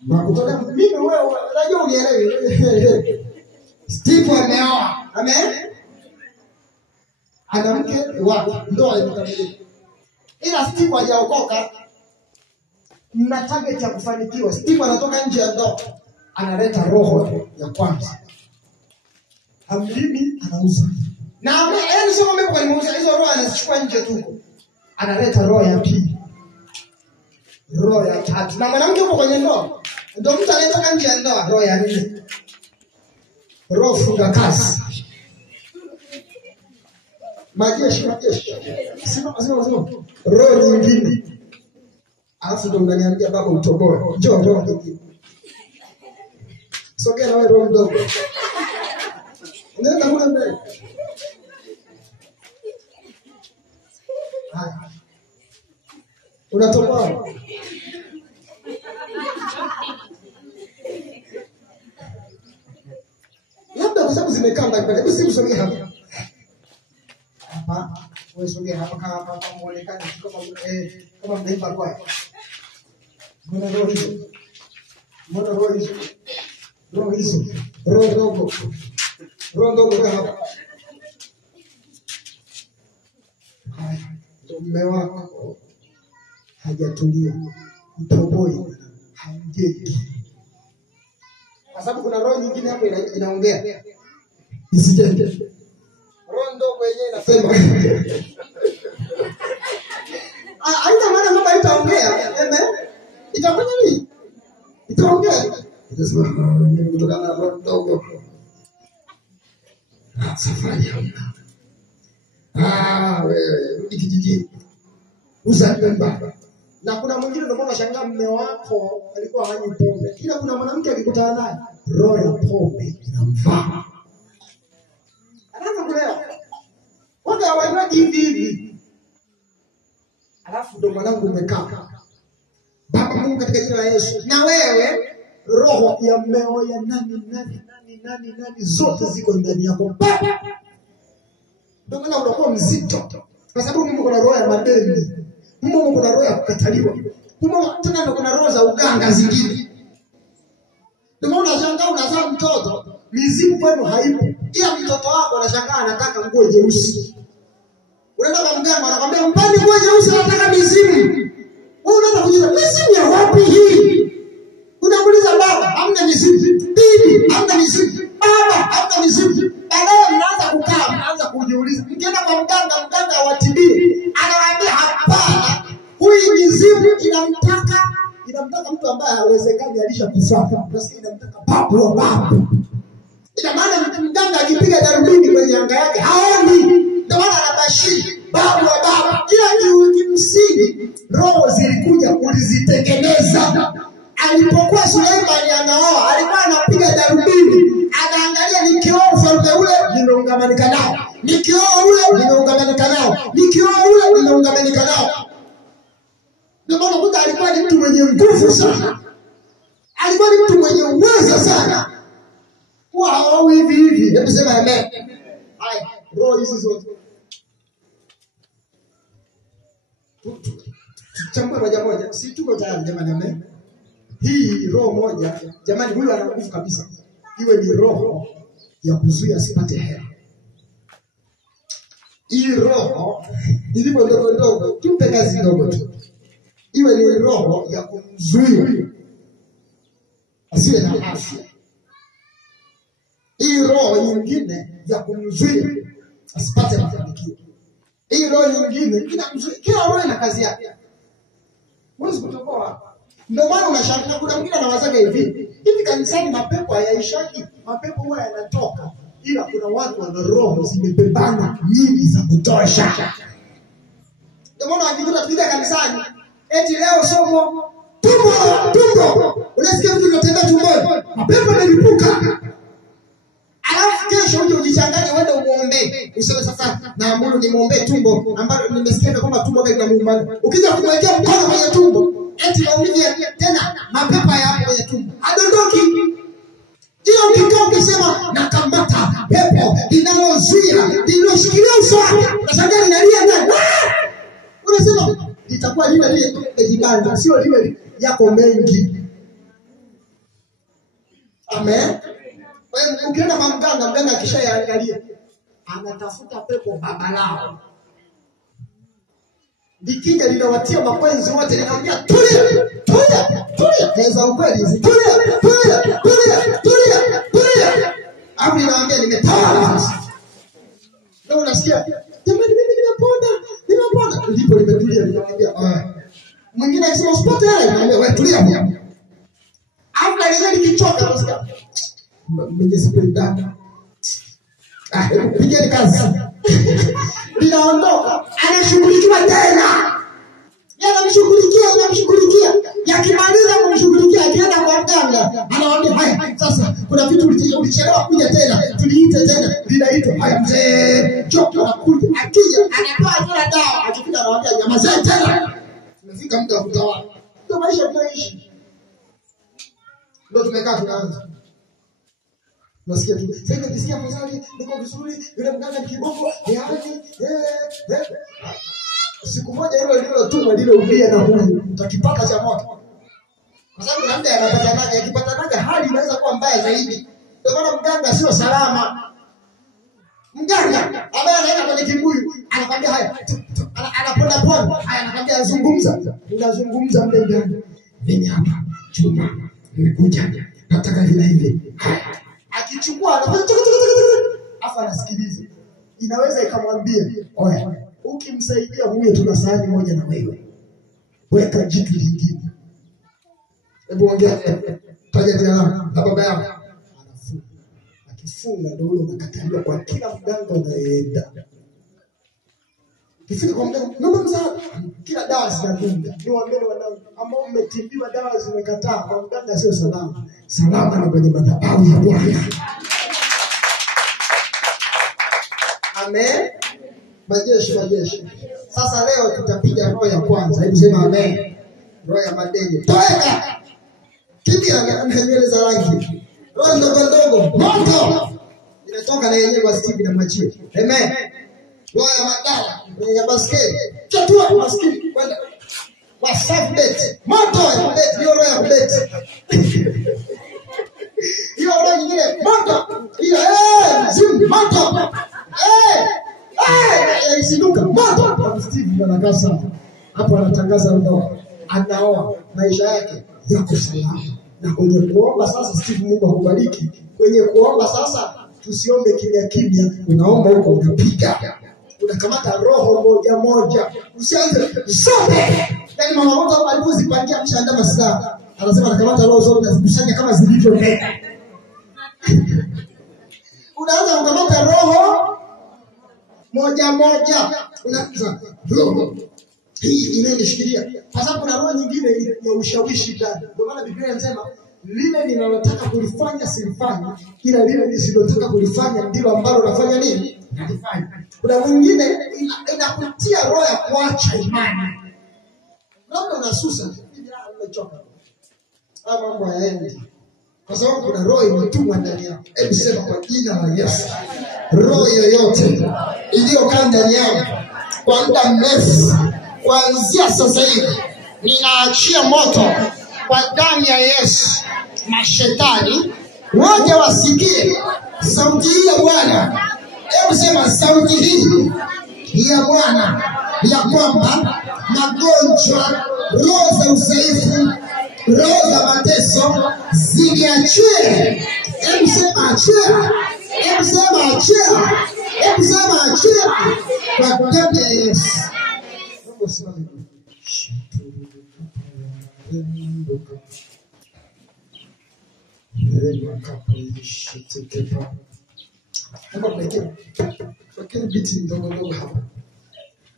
Makutoka mimi wewe unajua unielewe. Steve ameoa. Amen. Ana mke wapi? Ndoa imekamilika. Ila Steve hajaokoka. Mna target ya kufanikiwa. Steve anatoka nje ya ndoa. Analeta roho ya kwanza. Hamlimi anauza. Na yaani sio mambo kwa nimeuza hizo roho anazichukua nje tu. Analeta roho ya pili. Roho ya tatu. Na mwanamke yuko kwenye ndoa. Ndio mtu anayetoka nje ya ndoa, roho ya nne. Roho funga kazi. Majeshi. Sima. Roho nyingine. Alafu ndo mnaniambia baba utoboe. Njoo roho nyingine. Sogea na wewe roho mdogo. Nenda kule mbele. Haya. Unatoboa. Labda kwa sababu zimekaa mbali mbali. Hebu usogee hapa. Hapa. Wewe sogea hapa kama muonekane kama mnaimba kwaya. Mbona roho hizo? Roho ndogo hapa. Ndio mume wako hajatulia. Utoboi haujeki. Kwa sababu kuna roho nyingine hapo inaongea. Isijenge. Roho ndogo yenyewe inasema. Haina maana kwamba itaongea. Itafanya nini? Itaongea. Itasema mimi kutokana na roho ndogo. Safari hamna. Wewe rudi kijijini. uzaliwe mbaya. Na kuna mwingine ndio mbona shangaa mume wako alikuwa hanywi pombe. Kila kuna mwanamke akikutana naye, roho ya pombe inamvaa. Anaanza kulewa. Wanda hawanywaji hivi. Alafu ndo mwanangu umekaa. Baba Mungu katika jina la Yesu. Na wewe roho ya mmeo ya nani zote ziko ndani yako. Ndio maana unakuwa mzito. Kwa sababu Mungu kuna roho ya madeni. Mungu kuna roho ya kukataliwa. Mungu tena ndio kuna roho za uganga zingine. Ndio maana unashangaa unazaa mtoto, mizimu kwenu haipo. Ila mtoto wako unashangaa anataka nguo nyeusi. Unaenda kwa mganga anakuambia mpani nguo nyeusi anataka mizimu. Wewe unaanza kujiuliza mizimu ya wapi hii? Unamuuliza baba, hamna mizimu. Bibi, hamna mizimu. Baba, hamna mizimu. Baadaye mnaanza kukaa, mnaanza kujiuliza. Mkienda kwa mganga awatibie, anawaambia hapana. Huyu mizimu inamtaka mtu ambaye hawezekani alishakufa. Basi inamtaka babu wa babu. Ina maana mganga akipiga darubini kwenye anga yake haoni. Ndio maana anabashiri babu wa babu. Ila kimsingi roho zilikuja ulizitengeneza. Alipokuwa Suleiman anaoa, alikuwa anapiga darubini, anaangalia nikioa ufalme ule nimeungamanika nao, nikioa ule nimeungamanika nao, nikioa ule nimeungamanika nao. Ndio maana kuta alikuwa ni mtu mwenye nguvu sana, alikuwa ni mtu mwenye uwezo sana. Wao hivi hebu sema amen. Hai roho hizi zote chambua moja, si tuko tayari jamani, amen. Hii roho moja jamani, huyu ana nguvu kabisa. Iwe ni roho ya kuzuia asipate hela. Hii roho ilivyo ndogo tupe kazi ndogo tu. Iwe ni roho ya kumzuia asiwe na afya. Hii roho nyingine ya kumzuia asipate mafanikio. Hii roho nyingine inamzuia. Kila roho ina kazi yake. Huwezi kutoboa. Ndio maana unashangaa kuna mwingine anawazaga hivi kanisani mapepo hayaishaki, mapepo huwa yanatoka, ila kuna watu wana roho zimebebana nyingi za kutosha. Ndio maana akikuta tukija kanisani eti leo somo tumbo unasikia mtu anatembea tumboni, mapepo yanalipuka. Alafu kesho uje ujichanganye uende umuombe. Useme sasa naamuru nimuombe tumbo ambalo nimesikia kwamba tumbo linamuuma. Ukija kumwekea mkono kwenye tumbo eti maumivu tena mapepo yapo kwenye tumbo. Adondoki. Hiyo kikao ukisema nakamata pepo linalozuia linaloshikilia uso wake. Unashangaa linalia ndani. Unasema litakuwa lile limejibanda, sio lile yako mengi. Amen. Ukienda kwa mganga akishaangalia anatafuta pepo baba lao. Likija linawatia mapenzi wote, linamwambia tulia. Kaza ukweli hizi. Tulia. Hapo inaambia nimetawala. Ndio unasikia? Jamani mimi nimepona. Ndipo limetulia linamwambia mwingine akisema usipate haya, anamwambia wewe tulia hapo. Hapo ile likichoka unasikia. Mwenye sipenda. Pigeni kazi. Linaondoka, anashughulikiwa tena. Anamshughulikia. Yakimaliza kumshughulikia akienda kwa mganga, anawaambia haya sasa kuna vitu ulichelewa kuja tena, tuliite tena, linaitwa haya mzee choka anakuja. Akija anapewa tena dawa, akifika anawaambia nyamazeni tena. Tumefika muda wa kutawala. Ndio maisha tunaishi. Ndio tumekaa tunaanza. Nasikia tu. Sasa nikisikia mzali, niko vizuri, yule mganga ni kiboko, yaani siku moja hilo tuma lile ubia na huyu utakipata cha moto. Kwa sababu labda anapatanaje, akipatanaje hali inaweza kuwa mbaya zaidi. Ndio maana mganga sio salama. Mganga ambaye anaenda kwenye kibuyu anakwambia haya, anaponda, haya anakwambia zungumza. Unazungumza mle ndani. Mimi hapa chuma nimekuja. Nataka hivi. Akichukua anafanya afa anasikiliza. Inaweza ikamwambia, "Oya, ukimsaidia huyo tuna sahani moja na wewe. Weka jitu lingine." Hebu ongea. Taja jina la baba yako. Anafunga. Akifunga ndio ule unakataliwa kwa kila mganga unayeenda. Kifika kwa mganga, naomba msaada. Kila dawa zinadunda. Ni waambie wanao ambao mmetibiwa dawa zimekataa, kwa mganga sio salama. Salama na kwenye madhabahu ya Bwana. Amen. Majeshi. Sasa leo tutapiga roho ya kwanza. Hebu sema amen. Roho ya madeni. Toeka. Kimbia na nywele za rangi. Roho ndogo moto. Inatoka na yenyewe kwa Steve na machio. Amen. Roho ya madawa, ya basketi. Chatua basketi kwenda. Wa safe bet. Moto ya bet, hiyo roho ya bet. Hiyo roho nyingine moto. Hiyo zim moto. Isinuka moto. Steve anakaa sana. Hapo anatangaza ndoa. Anaoa, maisha yake yako salama. Na kwenye kuomba sasa, Steve, Mungu akubariki. Kwenye kuomba sasa, tusiombe kimya. Unaomba huko unapiga. Unakamata roho moja. Usianze zote. Yaani mama moto alipozipangia mshanda masaa. Anasema anakamata roho zote na zikusanya kama zilivyo ndani. Unaanza kukamata roho moja. Unaanza roho hii inanishikilia. Kwa sababu kuna roho nyingine ya ushawishi ndani. Ndio maana Biblia inasema lile ninalotaka kulifanya silifanye, ila lile nisilotaka kulifanya ndilo ambalo nafanya nini? Nalifanya. Kuna mwingine inakutia roho ya kuacha imani. Labda unasusa, umechoka. Mambo hayaendi. Kwa sababu kuna roho imetumwa ndani yako. Hebu sema kwa jina la Yesu. Roho yoyote iliyokaa ndani yako kwa muda mrefu, kuanzia sasa hivi ninaachia moto kwa damu ya Yesu. Mashetani wote wasikie sauti hii ya Bwana. Hebu sema sauti hii ya Bwana, ya kwamba magonjwa, roho za udhaifu, roho za mateso ziniachie. Hebu sema achia. Hebu sema achia. Hebu sema achia kwa damu ya Yesu. Mungu simame. Hapa pekee. Lakini biti ndogo hapa.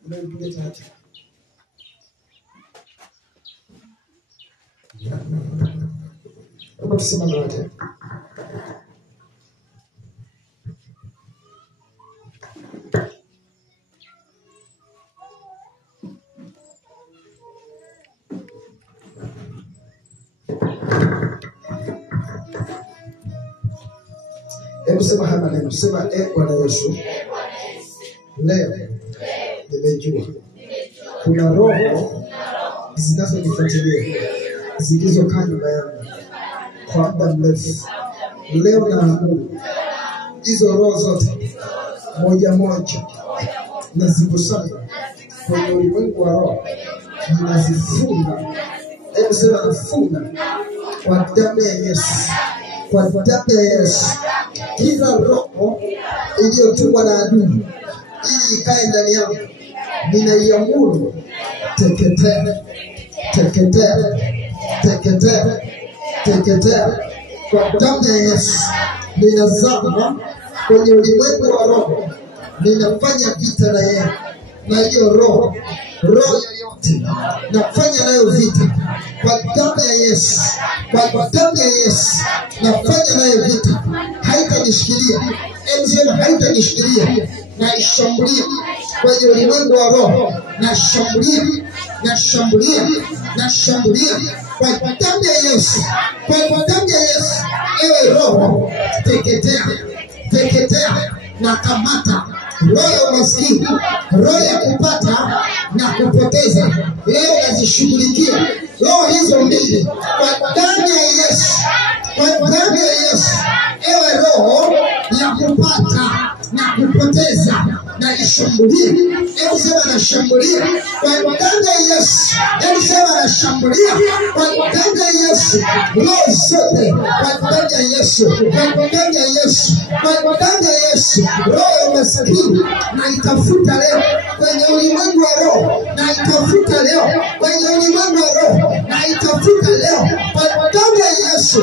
Unapiga tatu. Kama tusimame wote. Hebu sema haya maneno. Sema Bwana Yesu. Leo nimejua kuna roho zinazonifuatilia zilizokaa nyuma yangu kwa muda mrefu. Leo naamuru hizo roho zote moja na zikusanya kwenye ulimwengu wa roho, ninazifunga. Hebu sema nafunga kwa damu ya Yesu. Kwa damu ya Yesu. Kila roho iliyotumwa na adui ili ikae ndani yangu, ninaiamuru teketea kwa damu ya Yesu. Ninazama kwenye ulimwengu wa roho, ninafanya vita na yeye, na hiyo roho yoyote nafanya nayo vita kwa damu ya Yesu. Kwa damu ya Yesu nafanya nayo vita. Haitanishikilia. Enzema haitanishikilia. Na ishambulia kwenye ulimwengu wa roho. Na shambulia kwa damu ya Yesu. Kwa damu ya Yesu. Ewe roho, teketea na kamata roho ya umaskini, roho ya kupata na kupoteza. Leo nazishughulikia roho hizo mbili kwa damu ya Yesu. Kwa damu ya Yesu. Ewe roho ya kupata na kupoteza, na ishambulie. Hebu sema nashambulia kwa damu ya Yesu. Hebu sema nashambulia kwa damu ya Yesu. Roho zote kwa damu ya Yesu. Kwa damu ya Yesu. Kwa damu ya Yesu. Roho ya maskini na itafuta leo kwenye ulimwengu wa roho. Na itafuta leo kwenye ulimwengu wa roho. Na itafuta leo kwa damu ya Yesu.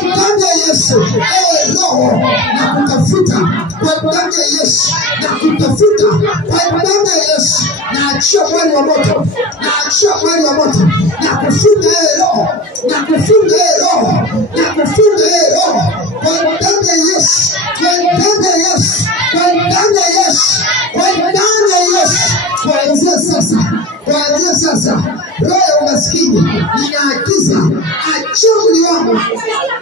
Kwa damu ya Yesu. Ewe roho roho na kutafuta kwa damu ya Yesu, na kutafuta kwa damu ya Yesu, na achia mwali wa moto, na achia mwali wa moto, na kufunga yeye roho, na kufunga yeye roho, na kufunga yeye roho kwa damu ya Yesu, kwa damu ya Yesu, kwa damu ya Yesu, kwa damu ya Yesu. Kuanzia sasa, kuanzia sasa, roho ya umaskini ninaagiza achia mwili wangu.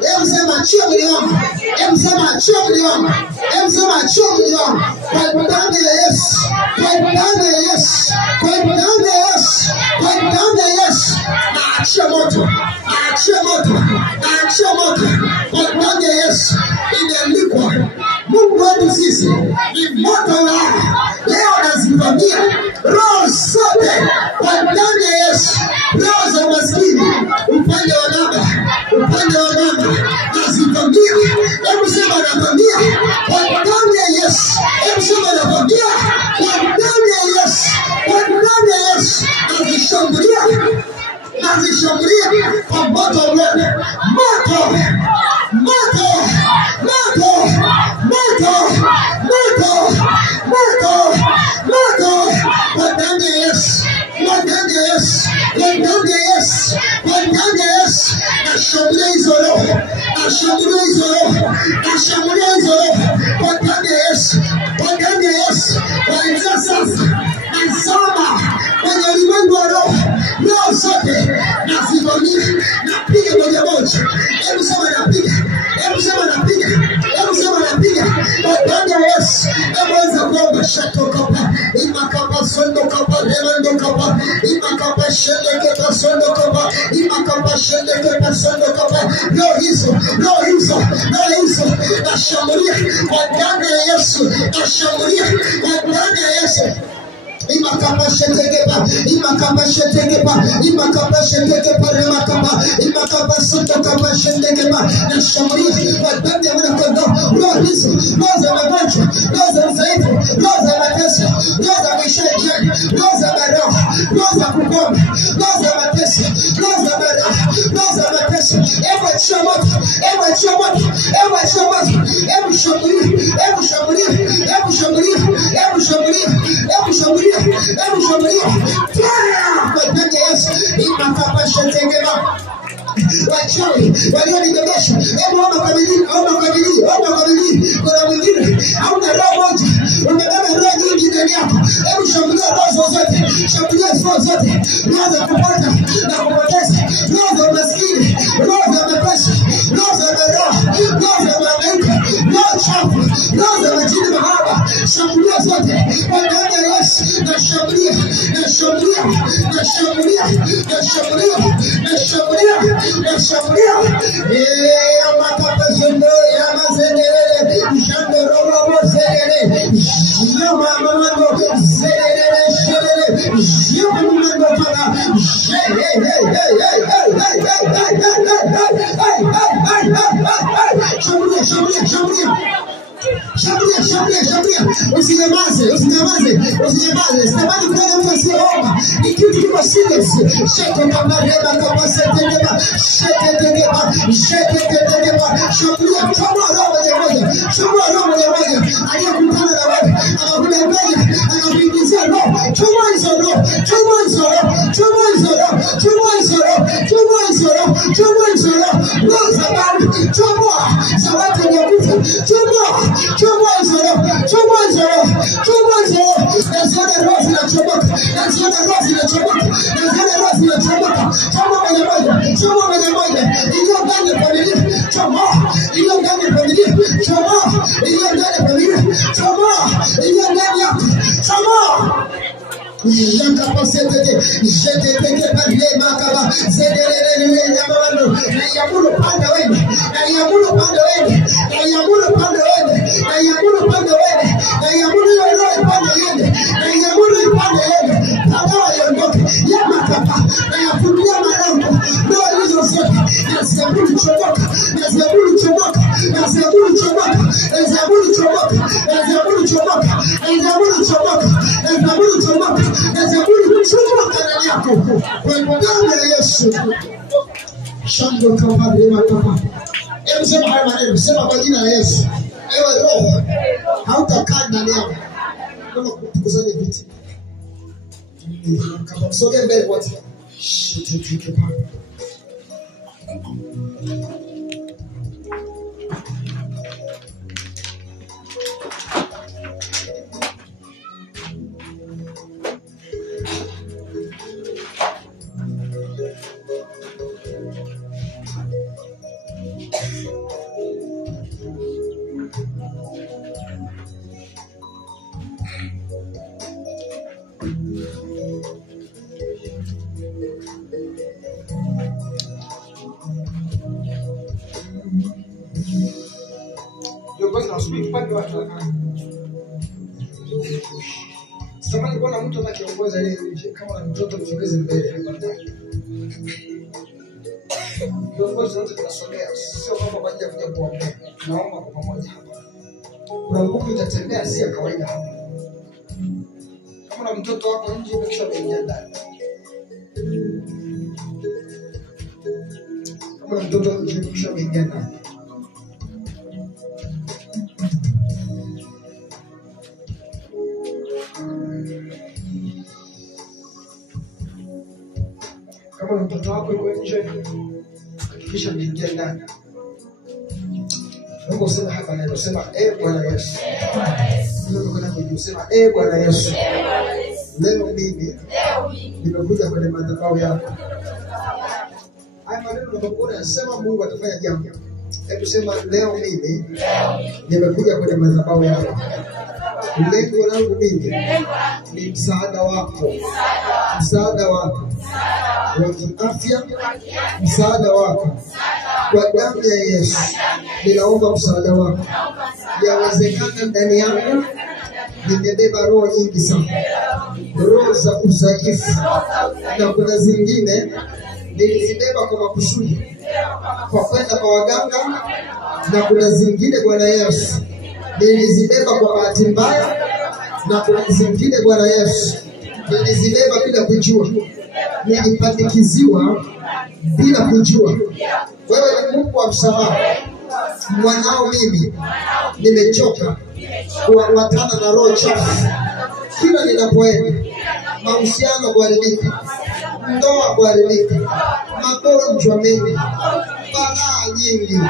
Hebu sema achia mwili wangu, hebu sema achia mwili wangu, hebu sema achia mwili wangu kwa damu ya Yesu, kwa damu ya Yesu, kwa damu ya Yesu, kwa damu ya Yesu. Na achia moto, achia moto, achia moto kwa damu ya Yesu. Imeandikwa Mungu wetu sisi ni moto ulao. Leo nazivamia roho zote kwa damu ya Yesu, roho za umaskini upande wa baba, upande wa mama, nazivamia. Hebu sema navamia kwa damu ya Yesu, hebu sema navamia kwa damu ya Yesu, kwa damu ya Yesu. Nazishambulia, nazishambulia kwa moto wa Bwana, moto, moto, moto, moto, moto, moto, moto, kwa damu ya Yesu, kwa damu ya Yesu, kwa damu ya Yesu, kwa damu ya Yesu. Nashambulia hizo roho, nashambulia hizo roho, nashambulia hizo roho kwa damu ya Yesu, kwa damu ya Yesu. Kuanzia sasa nasoma kwenye ulimwengu wa roho, roho zote nazivamia, napiga moja moja. Hebu sema napiga, hebu sema napiga, hebu sema napiga kwa damu ya Yesu. Hebu weza kuomba shato kapa, imakapa sondo kapa, remando kapa, imakapa shende kapa sondo kapa, imakapa shende kapa sondo kapa. Roho hizo, roho hizo, roho hizo nashambulia kwa damu ya Yesu, nashambulia kwa damu ya Yesu. Imakapashetekepa, imakapashetekepa, imakapashetekepa, remakapa, imakapasotokapashetekepa. Nashambulia kwa damu ya Mwana-Kondoo roho hizo, roho za magonjwa, roho za udhaifu, roho za mateso, roho za maisha ya jana, roho za maroho, roho za kukomba, roho za mateso, roho za maroho, roho za mateso. Hebu achia moto, hebu achia moto, hebu achia moto, hebu shambulia, hebu shambulia, hebu shambulia, hebu shambulia, hebu shambulia, hebu shambulia kwa damu ya Yesu. Imakapashetekepa. Wachawi walionibebesha, hebu omba kwa bidii, omba kwa bidii, omba kwa bidii. Kuna mwingine hauna roho moja, umebeba roho nyingi ndani yako. Hebu shambulia roho zote, shambulia roho zote, roho za kupata na kupoteza, roho za umaskini, roho za mateso, roho za maroho, roho za mahangaiko, roho chafu, roho za majini mahaba. Shambulia zote kwa damu ya Yesu. Nashambulia, nashambulia, nashambulia, nashambulia, nashambulia, nashambulia. Amakapasendo ya mazendele, shandoro mozele, yama mamando zele zele, yama mamando pana, hey hey hey hey hey hey hey hey hey hey. Shambulia, shambulia, shambulia. Shambulia, shambulia, shambulia. Usinyamaze, usinyamaze, usinyamaze. Sitamani kuona mtu asiyeomba. Ni kitu kiko serious. Sheke kama reba kama setegeba, sheke tegeba, sheke tegeba. Shambulia, chomoa roho moja moja, chomoa roho moja moja. Aliyekutana na wewe, anakudanganya, anakuingizia roho. Chomoa hizo roho, chomoa hizo roho, chomoa hizo roho, chomoa hizo roho, chomoa hizo roho, chomoa hizo roho. Roho za bali, chomoa za watu waliokufa, chomoa. Chomoa hizo roho, chomoa hizo roho, chomoa hizo roho. Naziona roho zinachomoka, naziona roho zinachomoka, naziona roho zinachomoka. Chomoa moja moja, chomoa moja moja. Iliyo ndani ya familia, chomoa. Iliyo ndani ya familia, chomoa. Iliyo ndani ya familia, chomoa. Iliyo ndani yako, chomoa. Yakapasete, jetete pande makaba, zederere yamano, na yamuru panda wende, na yamuru panda wende, na yamuru panda wende, na yamuru panda wende, na yamuru yoro panda wende, na yamuru panda wende. Panda yondoke, yamakapa, na yafudia marango, roho hizo zote, na zaburi chomoka, na zaburi chomoka, na zaburi chomoka, na zaburi chomoka, na zaburi chomoka, na zaburi chomoka, na zaburi chomoka. Nazaburi chomoka ndani yako kwa damu ya Yesu. Shando kama rema kama. Hebu sema haya maneno, sema kwa jina la Yesu. Ewe roho, hautakaa ndani yako. Kama kukusanya viti. Kama sogea mbele wote. Tutuke pale. Samani kuna mtu anakiongoza ile nje kama mtoto msogeze mbele hapa ndani. Kiongozi wote tunasogea, sio mambo kwa ajili ya kuja kuombea. Tunaomba kwa pamoja hapa. Kuna nguvu itatembea si ya kawaida hapa. Kama mtoto wako nje kisha ameingia ndani. Kama mtoto nje kisha ameingia ndani. Kama mtoto wako yuko nje kisha ameingia ndani. Mungu usema hapa na usema Bwana Yesu. Mungu kana kusema Bwana Yesu. Leo mimi nimekuja kwenye madhabahu yako. Haya maneno unapokuwa unasema Mungu atafanya jambo. Hebu sema leo mimi nimekuja kwenye madhabahu yako. Lengo langu mimi ni msaada wako. Msaada wako wa kiafya, msaada wako kwa damu ya Yesu. Ninaomba msaada wako. Yawezekana ndani yangu nimebeba roho nyingi sana, roho za udhaifu, na kuna zingine nilizibeba kwa makusudi kwa kwenda kwa waganga, na kuna zingine Bwana Yesu nilizibeba kwa bahati mbaya, na kuna zingine Bwana Yesu nilizibeba bila kujua, nilipandikiziwa bila kujua. Wewe ni Mungu wa msamaha. Mwanao mimi nimechoka kuambatana na roho chafu. Kila ninapoenda mahusiano kuharibika, ndoa kuharibika, magonjwa mengi, balaa nyingi,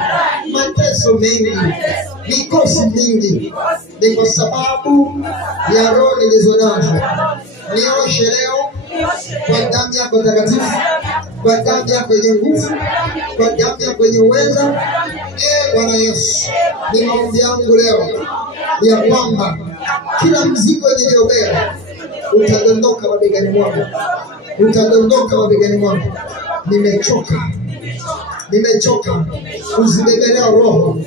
mateso mengi, mikosi mingi, ni kwa sababu ya roho nilizonazo. Nioshe leo kwa damu yako takatifu, kwa damu yako yenye nguvu, kwa damu yako yenye uweza. Bwana Yesu, ni maombi yangu leo ya kwamba kila mzigo niliobeba utadondoka mabegani mwangu, utadondoka mabegani mwangu. Nimechoka kuzibebelea roho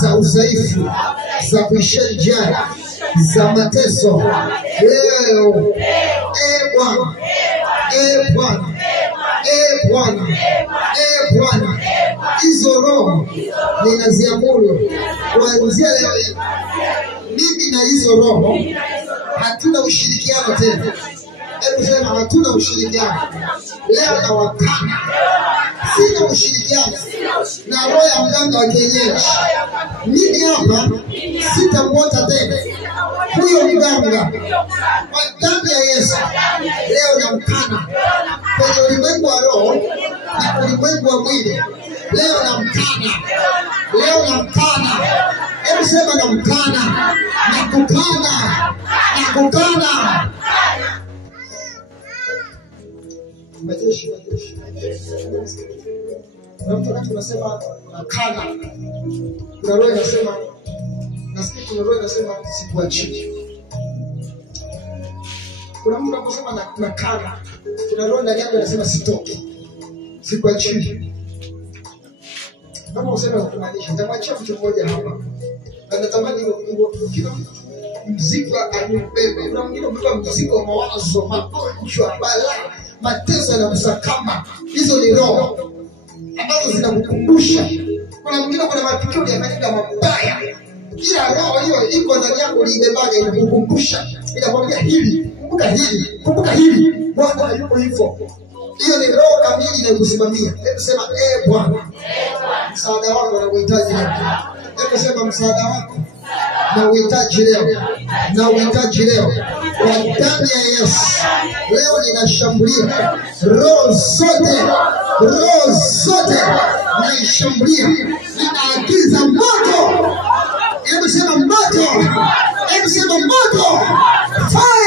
za udhaifu, za kuishia njia, za mateso. Leo Bwana, Bwana, Bwana, Bwana, hizo roho ninaziamuru kuanzia leo hii. Mimi na hizo roho hatuna ushirikiano tena. Hebu sema hatuna ushirikiano. Leo na wakana sina ushirikiano na roho ya mganga wa kienyeji. Mimi hapa sitamwota tena huyo mganga. Kwa damu ya Yesu leo namkana kwenye ulimwengu wa roho na ulimwengu wa mwili. Leo namkana, leo namkana. Hebu sema namkana, nakukana, nakukana. Majeshi. Na mtu wakati unasema nakana, kuna roho inasema, nasikia kuna roho inasema sikuachii. Kuna mtu anaposema nakana, kuna roho ndani yake inasema sitoki, sikuachii. Kama useme kumaanisha, nitamwachia mtu mmoja hapa. Na natamani kila mzigo anibebe. Kuna mwingine mbeba mzigo wa mawazo, magonjwa, balaa, mateso na msakama. Hizo ni roho ambazo zinakukumbusha. Kuna mwingine kuna matukio yamefanyika mabaya. Kila roho hiyo iko ndani yako uliibebaga inakukumbusha. Inakwambia hili, kumbuka hili, kumbuka hili. Bwana yuko hivyo. Hiyo ni roho kamili inayokusimamia. Hebu sema Bwana, Msaada wako na uhitaji leo. Hebu sema msaada wako na uhitaji leo. Na uhitaji leo. Kwa damu ya Yesu. Leo ninashambulia roho zote naishambulia. Ninaagiza moto. Hebu sema moto. Hebu sema moto. Fire.